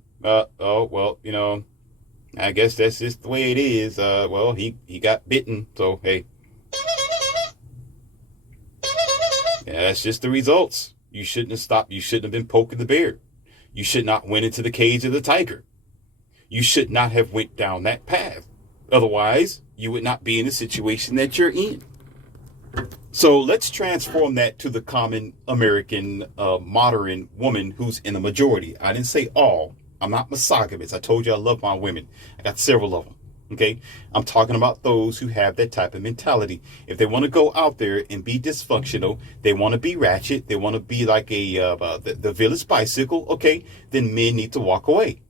I guess that's just the way it is. Well, he got bitten. So, hey. Yeah, that's just the results. You shouldn't have stopped. You shouldn't have been poking the bear. You should not went into the cage of the tiger. You should not have went down that path. Otherwise, you would not be in the situation that you're in. So let's transform that to the common American modern woman who's in the majority. I didn't say all. I'm not monogamous. I told you I love my women. I got several of them. Okay. I'm talking about those who have that type of mentality. If they want to go out there and be dysfunctional, they want to be ratchet, they want to be like the village bicycle. Okay. Then men need to walk away.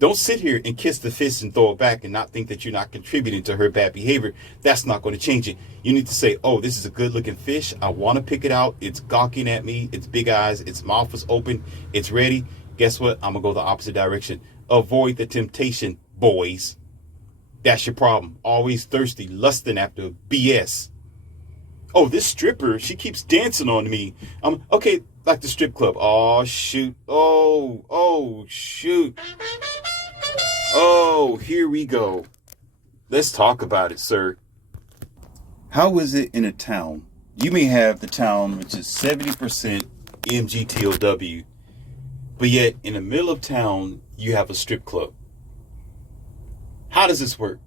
Don't sit here and kiss the fist and throw it back and not think that you're not contributing to her bad behavior. That's not going to change it. You need to say, oh, this is a good looking fish. I want to pick it out. It's gawking at me. Its big eyes. Its mouth is open. It's ready. Guess what? I'm going to go the opposite direction. Avoid the temptation, boys. That's your problem. Always thirsty, lusting after BS. Oh, this stripper, she keeps dancing on me. Okay, like the strip club. Oh, shoot. Oh, shoot. Oh, here we go. Let's talk about it, sir. How is it in a town? You may have the town which is 70% MGTOW, but yet in the middle of town, you have a strip club. How does this work?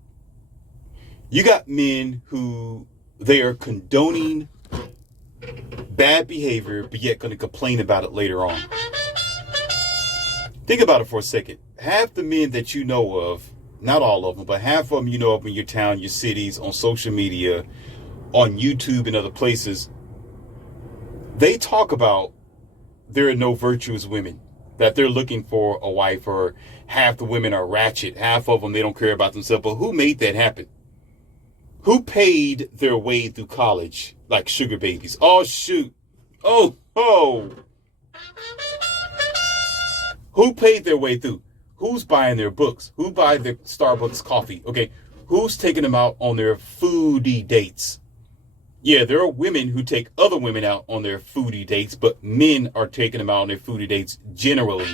You got men who they are condoning bad behavior, but yet going to complain about it later on. Think about it for a second. Half the men that you know of, not all of them, but half of them you know of in your town, your cities, on social media, on YouTube and other places, they talk about there are no virtuous women, that they're looking for a wife, or half the women are ratchet, half of them, they don't care about themselves. But who made that happen? Who paid their way through college like sugar babies? Oh, shoot. Oh. Who paid their way through? Who's buying their books? Who buy their Starbucks coffee? Okay. Who's taking them out on their foodie dates? Yeah, there are women who take other women out on their foodie dates, but men are taking them out on their foodie dates generally.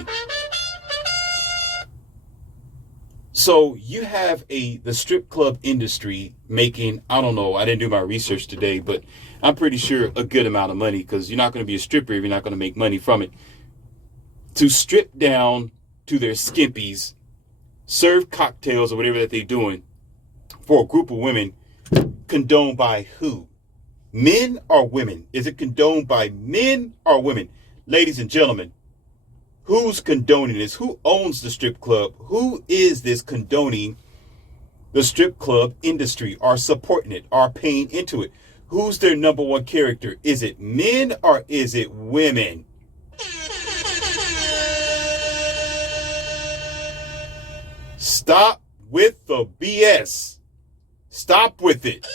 So you have the strip club industry making, I don't know, I didn't do my research today, but I'm pretty sure a good amount of money, because you're not going to be a stripper if you're not going to make money from it. To strip down to their skimpies, serve cocktails or whatever that they're doing for a group of women, condoned by who? Men or women? Is it condoned by men or women? Ladies and gentlemen, who's condoning this? Who owns the strip club? Who is this condoning the strip club industry, or supporting it, or paying into it? Who's their number one character? Is it men or is it women? Stop with the BS. Stop with it.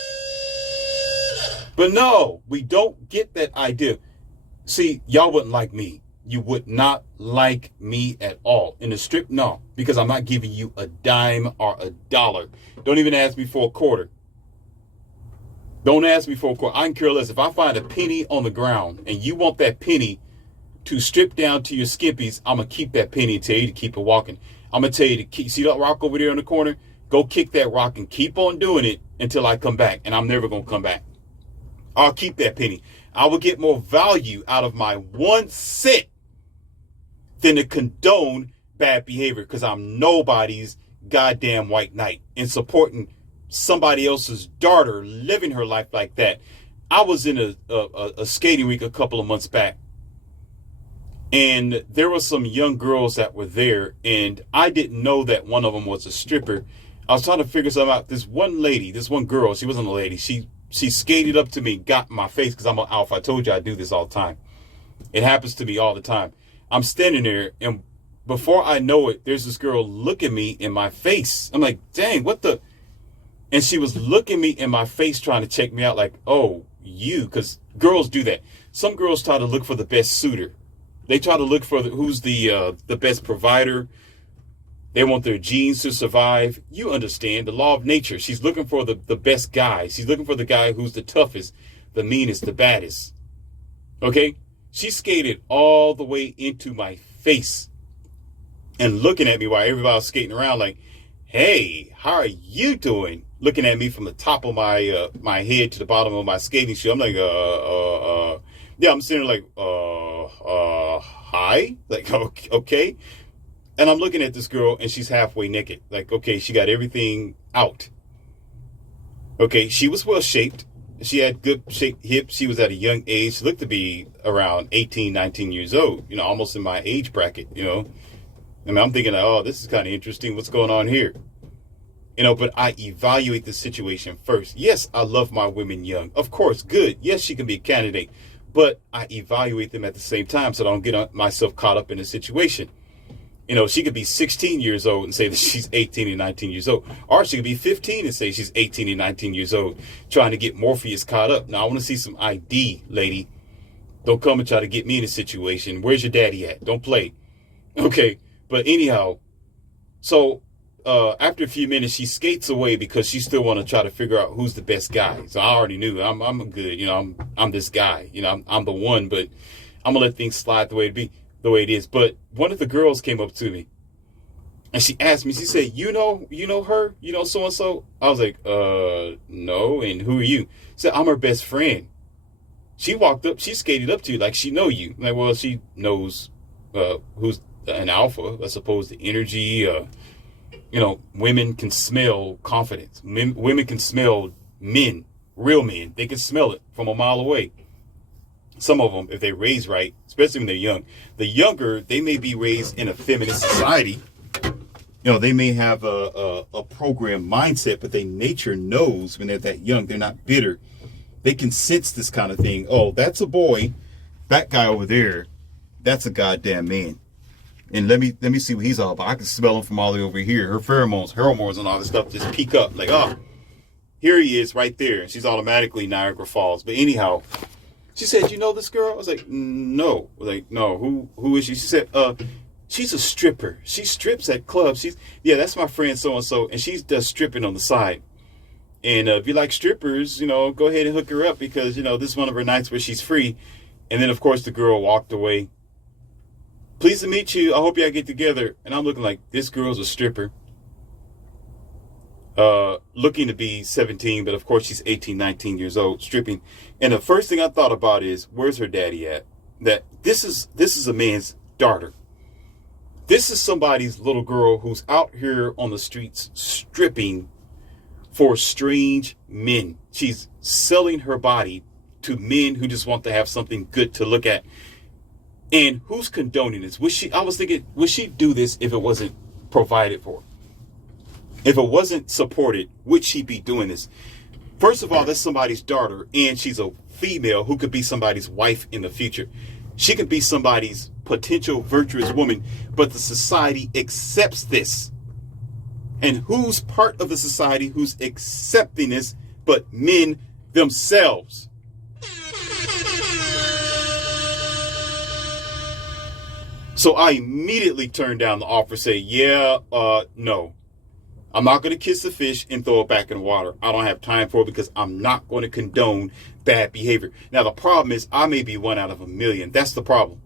But no, we don't get that idea. See, y'all wouldn't like me. You would not like me at all. In the strip, no, because I'm not giving you a dime or a dollar. Don't even ask me for a quarter. Don't ask me for a quarter. I can care less. If I find a penny on the ground and you want that penny to strip down to your skimpies, I'm going to keep that penny and tell you to keep it walking. I'm going to tell you to keep, see that rock over there in the corner? Go kick that rock and keep on doing it until I come back. And I'm never going to come back. I'll keep that penny. I will get more value out of my 1 cent than to condone bad behavior, because I'm nobody's goddamn white knight and supporting somebody else's daughter living her life like that. I was in a skating rink a couple of months back, and there were some young girls that were there, and I didn't know that one of them was a stripper. I was trying to figure something out. This one girl, she wasn't a lady. She skated up to me, got in my face, because I'm an alpha. I told you I do this all the time. It happens to me all the time. I'm standing there, and before I know it, there's this girl looking me in my face. I'm like, dang, what the? And she was looking me in my face, trying to check me out, like, oh, you, because girls do that. Some girls try to look for the best suitor. They try to look for who's the best provider. They want their genes to survive. You understand the law of nature. She's looking for the best guy. She's looking for the guy who's the toughest, the meanest, the baddest. Okay? She skated all the way into my face and looking at me while everybody was skating around like, hey, how are you doing? Looking at me from the top of my my head to the bottom of my skating shoe. I'm like, yeah, I'm sitting like, hi? Like, okay. And I'm looking at this girl, and she's halfway naked. Like, okay, she got everything out. Okay, she was well shaped. She had good shaped hips. She was at a young age. She looked to be around 18, 19 years old, almost in my age bracket, I mean, I'm thinking, oh, this is kind of interesting. What's going on here? But I evaluate the situation first. Yes, I love my women young. Of course, good. Yes, she can be a candidate. But I evaluate them at the same time so I don't get myself caught up in a situation. She could be 16 years old and say that she's 18 and 19 years old. Or she could be 15 and say she's 18 and 19 years old, trying to get Morpheus caught up. Now, I want to see some ID, lady. Don't come and try to get me in a situation. Where's your daddy at? Don't play. Okay. But anyhow, so after a few minutes, she skates away because she still want to try to figure out who's the best guy. So I already knew I'm good. I'm this guy. I'm the one, but I'm going to let things slide the way it is. But one of the girls came up to me and she asked me, she said, you know her, so-and-so. I was like, no. And who are you? She said, I'm her best friend. She walked up, she skated up to you like she know you. I'm like, well, she knows who's an alpha. I suppose the energy, women can smell confidence. Women can smell men, real men. They can smell it from a mile away. Some of them, if they raise right, especially when they're young. The younger, they may be raised in a feminist society. They may have a programmed mindset, but their nature knows when they're that young. They're not bitter. They can sense this kind of thing. Oh, that's a boy. That guy over there, that's a goddamn man. And let me see what he's all about. I can smell him from all the way over here. Her pheromones and all this stuff just peek up. Like, oh, here he is right there. And she's automatically Niagara Falls. But anyhow, she said, you know this girl? I was like, no. Like, no, who is she? She said, she's a stripper. She strips at clubs. That's my friend so-and-so. And she does stripping on the side. And if you like strippers, go ahead and hook her up because, this is one of her nights where she's free. And then, of course, the girl walked away. Pleased to meet you. I hope y'all get together. And I'm looking like, this girl's a stripper. Looking to be 17, but of course she's 18, 19 years old, stripping. And the first thing I thought about is, where's her daddy at? That this is a man's daughter. This is somebody's little girl who's out here on the streets stripping for strange men. She's selling her body to men who just want to have something good to look at. And who's condoning this? I was thinking, would she do this if it wasn't provided for? If it wasn't supported, would she be doing this? First of all, that's somebody's daughter, and she's a female who could be somebody's wife in the future. She could be somebody's potential virtuous woman, but the society accepts this. And who's part of the society who's accepting this but men themselves? So I immediately turned down the offer, say, no. I'm not going to kiss the fish and throw it back in the water. I don't have time for it because I'm not going to condone bad behavior. Now, the problem is I may be 1 out of 1,000,000. That's the problem.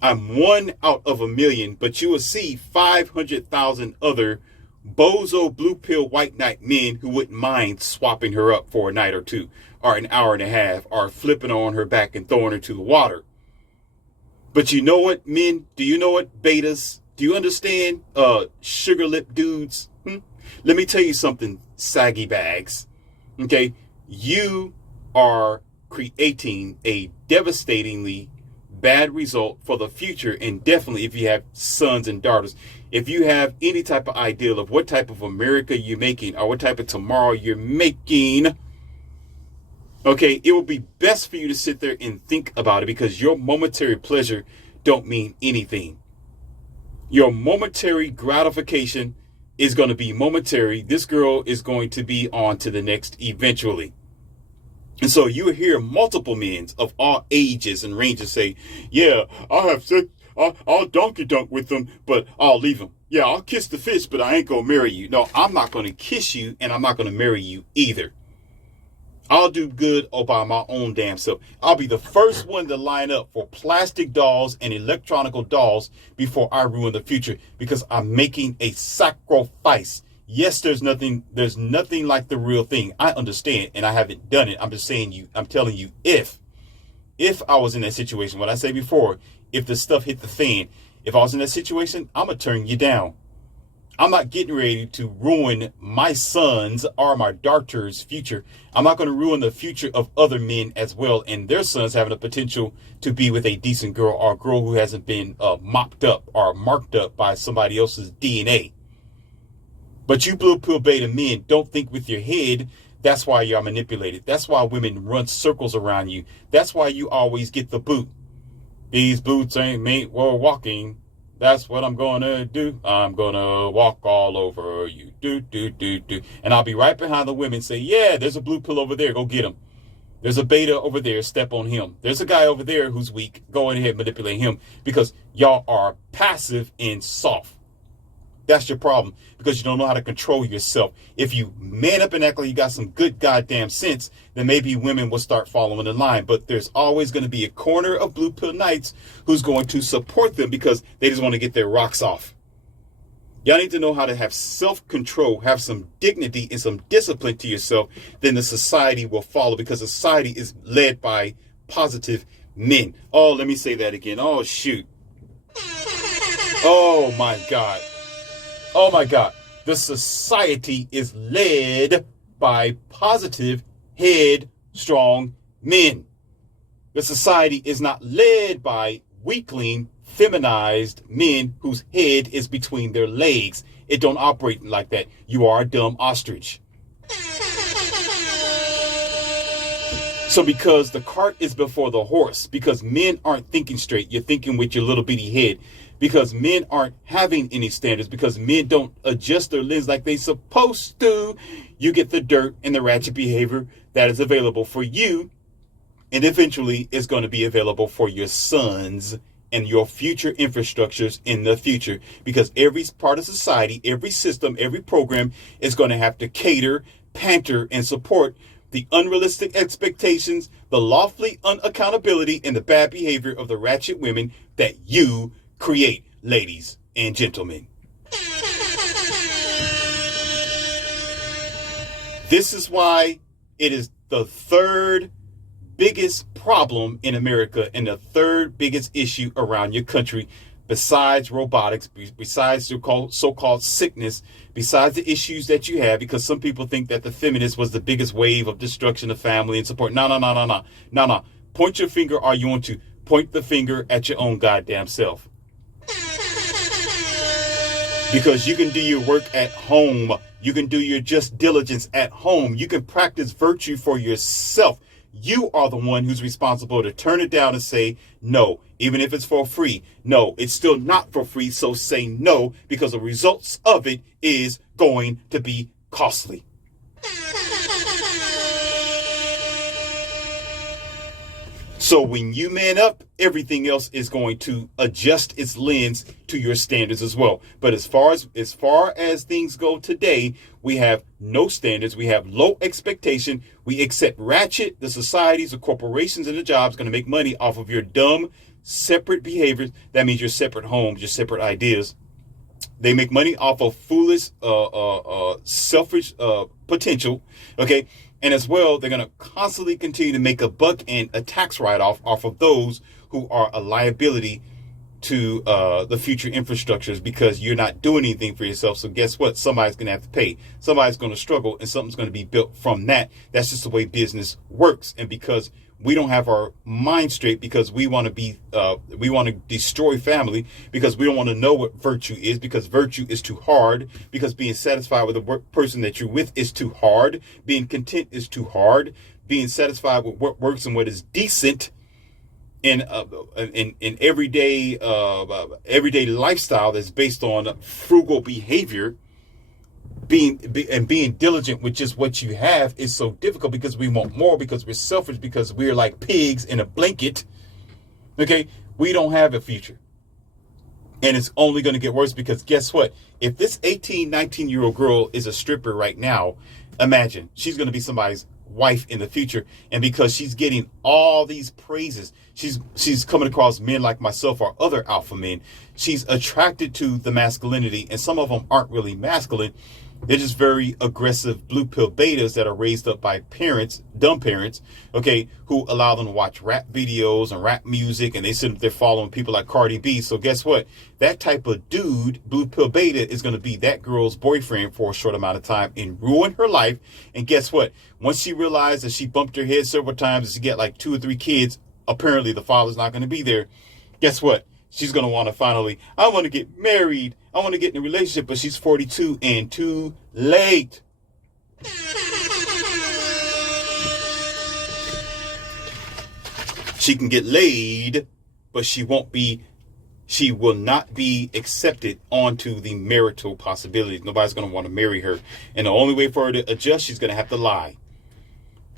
I'm 1 out of 1,000,000, but you will see 500,000 other bozo blue pill white knight men who wouldn't mind swapping her up for a night or two or an hour and a half or flipping on her back and throwing her to the water. But you know what, men? Do you know what, betas? Do you understand, sugar lip dudes? Let me tell you something, saggy bags. Okay, you are creating a devastatingly bad result for the future, and definitely if you have sons and daughters. If you have any type of ideal of what type of America you're making or what type of tomorrow you're making, okay, it will be best for you to sit there and think about it because your momentary pleasure don't mean anything. Your momentary gratification is going to be momentary. This girl is going to be on to the next eventually. And so you hear multiple men of all ages and ranges say, yeah, I'll have sex, I'll donkey dunk with them, but I'll leave them. Yeah, I'll kiss the fish, but I ain't going to marry you. No, I'm not going to kiss you and I'm not going to marry you either. I'll do good all by my own damn self. I'll be the first one to line up for plastic dolls and electronical dolls before I ruin the future because I'm making a sacrifice. Yes, there's nothing like the real thing. I understand, and I haven't done it. I'm just saying I'm telling you, if I was in that situation, what I said before, if the stuff hit the fan, if I was in that situation, I'm going to turn you down. I'm not getting ready to ruin my son's or my daughter's future. I'm not going to ruin the future of other men as well, and their sons having the potential to be with a decent girl or a girl who hasn't been mocked up or marked up by somebody else's DNA. But you blue pill beta men don't think with your head. That's why you're manipulated. That's why women run circles around you. That's why you always get the boot. These boots ain't made for walking. That's what I'm going to do. I'm going to walk all over you. Do. And I'll be right behind the women say, yeah, there's a blue pill over there. Go get him. There's a beta over there. Step on him. There's a guy over there who's weak. Go ahead and manipulate him because y'all are passive and soft. That's your problem because you don't know how to control yourself. If you man up and act like you got some good goddamn sense, then maybe women will start following the line. But there's always going to be a corner of blue pill knights who's going to support them because they just want to get their rocks off. Y'all need to know how to have self-control, have some dignity and some discipline to yourself. Then the society will follow because society is led by positive men. Oh, let me say that again. Oh, shoot. Oh, my God. Oh my God, the society is led by positive, headstrong men. The society is not led by weakling, feminized men whose head is between their legs. It don't operate like that. You are a dumb ostrich. So because the cart is before the horse, because men aren't thinking straight, you're thinking with your little bitty head. Because men aren't having any standards, because men don't adjust their lens like they supposed to, you get the dirt and the ratchet behavior that is available for you. And eventually it's going to be available for your sons and your future infrastructures in the future. Because every part of society, every system, every program is going to have to cater, pander, and support the unrealistic expectations, the lawfully unaccountability, and the bad behavior of the ratchet women that you create, ladies and gentlemen. This is why it is the third biggest problem in America and the third biggest issue around your country, besides robotics, besides your so-called sickness, besides the issues that you have, because some people think that the feminist was the biggest wave of destruction of family and support. No. Point your finger, or you want to point the finger at your own goddamn self. Because you can do your work at home. You can do your just diligence at home. You can practice virtue for yourself. You are the one who's responsible to turn it down and say no, even if it's for free. No, it's still not for free. So say no, because the results of it is going to be costly. So when you man up, everything else is going to adjust its lens to your standards as well. But as far as things go today, we have no standards. We have low expectation. We accept ratchet. The societies, the corporations, and the jobs going to make money off of your dumb, separate behaviors. That means your separate homes, your separate ideas. They make money off of foolish, selfish potential. Okay. And as well, they're going to constantly continue to make a buck and a tax write-off off of those who are a liability to the future infrastructures, because you're not doing anything for yourself. So guess what? Somebody's going to have to pay. Somebody's going to struggle, and something's going to be built from that. That's just the way business works. And because we don't have our mind straight, because we want to destroy family, because we don't want to know what virtue is, because virtue is too hard, because being satisfied with the person that you're with is too hard, being content is too hard, being satisfied with what works and what is decent in everyday lifestyle that's based on frugal behavior. Being diligent with just what you have is so difficult, because we want more, because we're selfish, because we're like pigs in a blanket. Okay, we don't have a future, and it's only going to get worse, because guess what? If this 18, 19-year-old girl is a stripper right now, imagine she's going to be somebody's wife in the future, and because she's getting all these praises, she's coming across men like myself or other alpha men. She's attracted to the masculinity, and some of them aren't really masculine. They're just very aggressive blue pill betas that are raised up by parents, dumb parents, okay, who allow them to watch rap videos and rap music, and they sit up there following people like Cardi B. So guess what? That type of dude, blue pill beta, is going to be that girl's boyfriend for a short amount of time and ruin her life. And guess what? Once she realized that she bumped her head several times and she get like 2 or 3 kids, apparently the father's not going to be there. Guess what? She's going to want to finally, I want to get married. I want to get in a relationship, but she's 42 and too late. She can get laid, but she will not be accepted onto the marital possibilities. Nobody's going to want to marry her. And the only way for her to adjust, she's going to have to lie.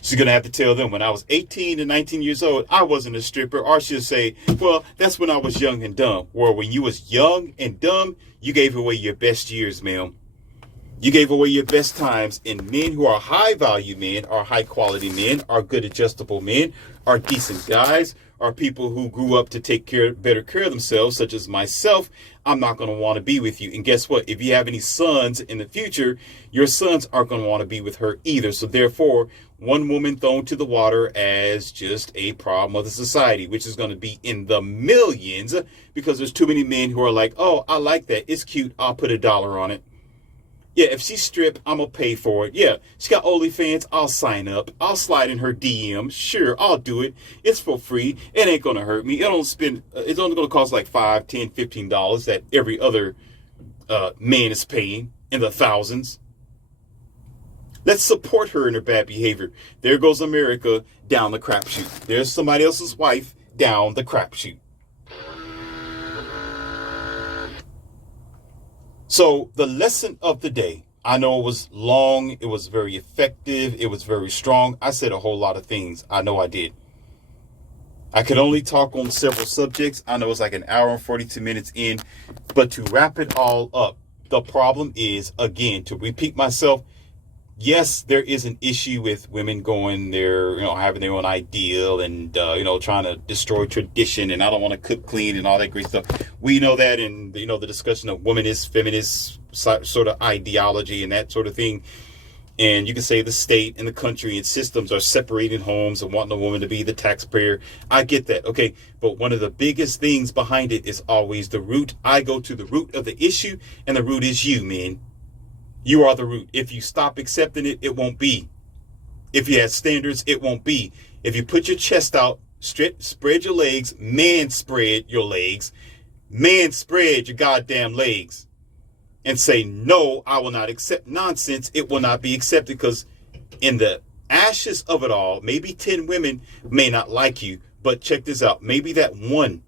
She's going to have to tell them, when I was 18 to 19 years old, I wasn't a stripper. Or she'll say, well, that's when I was young and dumb. Or when you was young and dumb, you gave away your best years, ma'am. You gave away your best times. And men who are high value men, are high quality men, are good adjustable men, are decent guys, are people who grew up to take better care of themselves, such as myself. I'm not going to want to be with you. And guess what? If you have any sons in the future, your sons aren't going to want to be with her either. So therefore, one woman thrown to the water as just a problem of the society, which is going to be in the millions, because there's too many men who are like, oh, I like that. It's cute. I'll put $1 on it. Yeah, if she strip, I'm going to pay for it. Yeah, she got OnlyFans, I'll sign up. I'll slide in her DM. Sure, I'll do it. It's for free. It ain't going to hurt me. It's only going to cost like $5, $10, $15 that every other man is paying in the thousands. Let's support her in her bad behavior. There goes America down the crapshoot. There's somebody else's wife down the crapshoot. So the lesson of the day, I know it was long, it was very effective, it was very strong. I said a whole lot of things. I know I did. I could only talk on several subjects. I know it's like an hour and 42 minutes in. But to wrap it all up, the problem is, again, to repeat myself, yes, there is an issue with women going there, having their own ideal and, trying to destroy tradition. And I don't want to cook clean and all that great stuff. We know that in, the discussion of womanist, feminist sort of ideology and that sort of thing. And you can say the state and the country and systems are separating homes and wanting a woman to be the taxpayer. I get that. Okay. But one of the biggest things behind it is always the root. I go to the root of the issue, and the root is you, man. You are the root. If you stop accepting it, it won't be. If you have standards, it won't be. If you put your chest out, spread your legs, man spread your legs, man spread your goddamn legs, and say, no, I will not accept nonsense. It will not be accepted, because in the ashes of it all, maybe 10 women may not like you, but check this out. Maybe that one.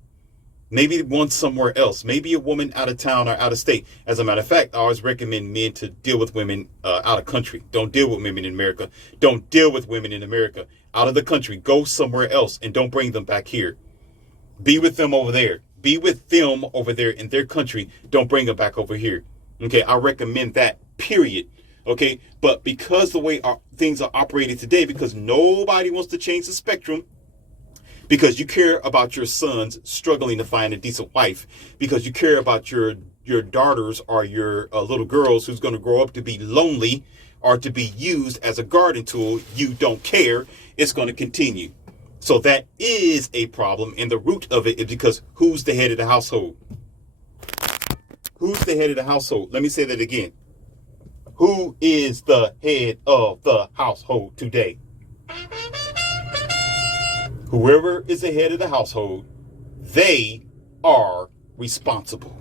Maybe one somewhere else. Maybe a woman out of town or out of state. As a matter of fact, I always recommend men to deal with women out of country. Don't deal with women in America. Don't deal with women in America. Out of the country. Go somewhere else and don't bring them back here. Be with them over there. Be with them over there in their country. Don't bring them back over here. Okay, I recommend that, period. Okay, but because the way things are operated today, because nobody wants to change the spectrum, because you care about your sons struggling to find a decent wife, because you care about your daughters or your little girls who's going to grow up to be lonely or to be used as a garden tool, you don't care. It's going to continue. So that is a problem. And the root of it is because who's the head of the household? Who's the head of the household? Let me say that again. Who is the head of the household today? Whoever is the head of the household, they are responsible.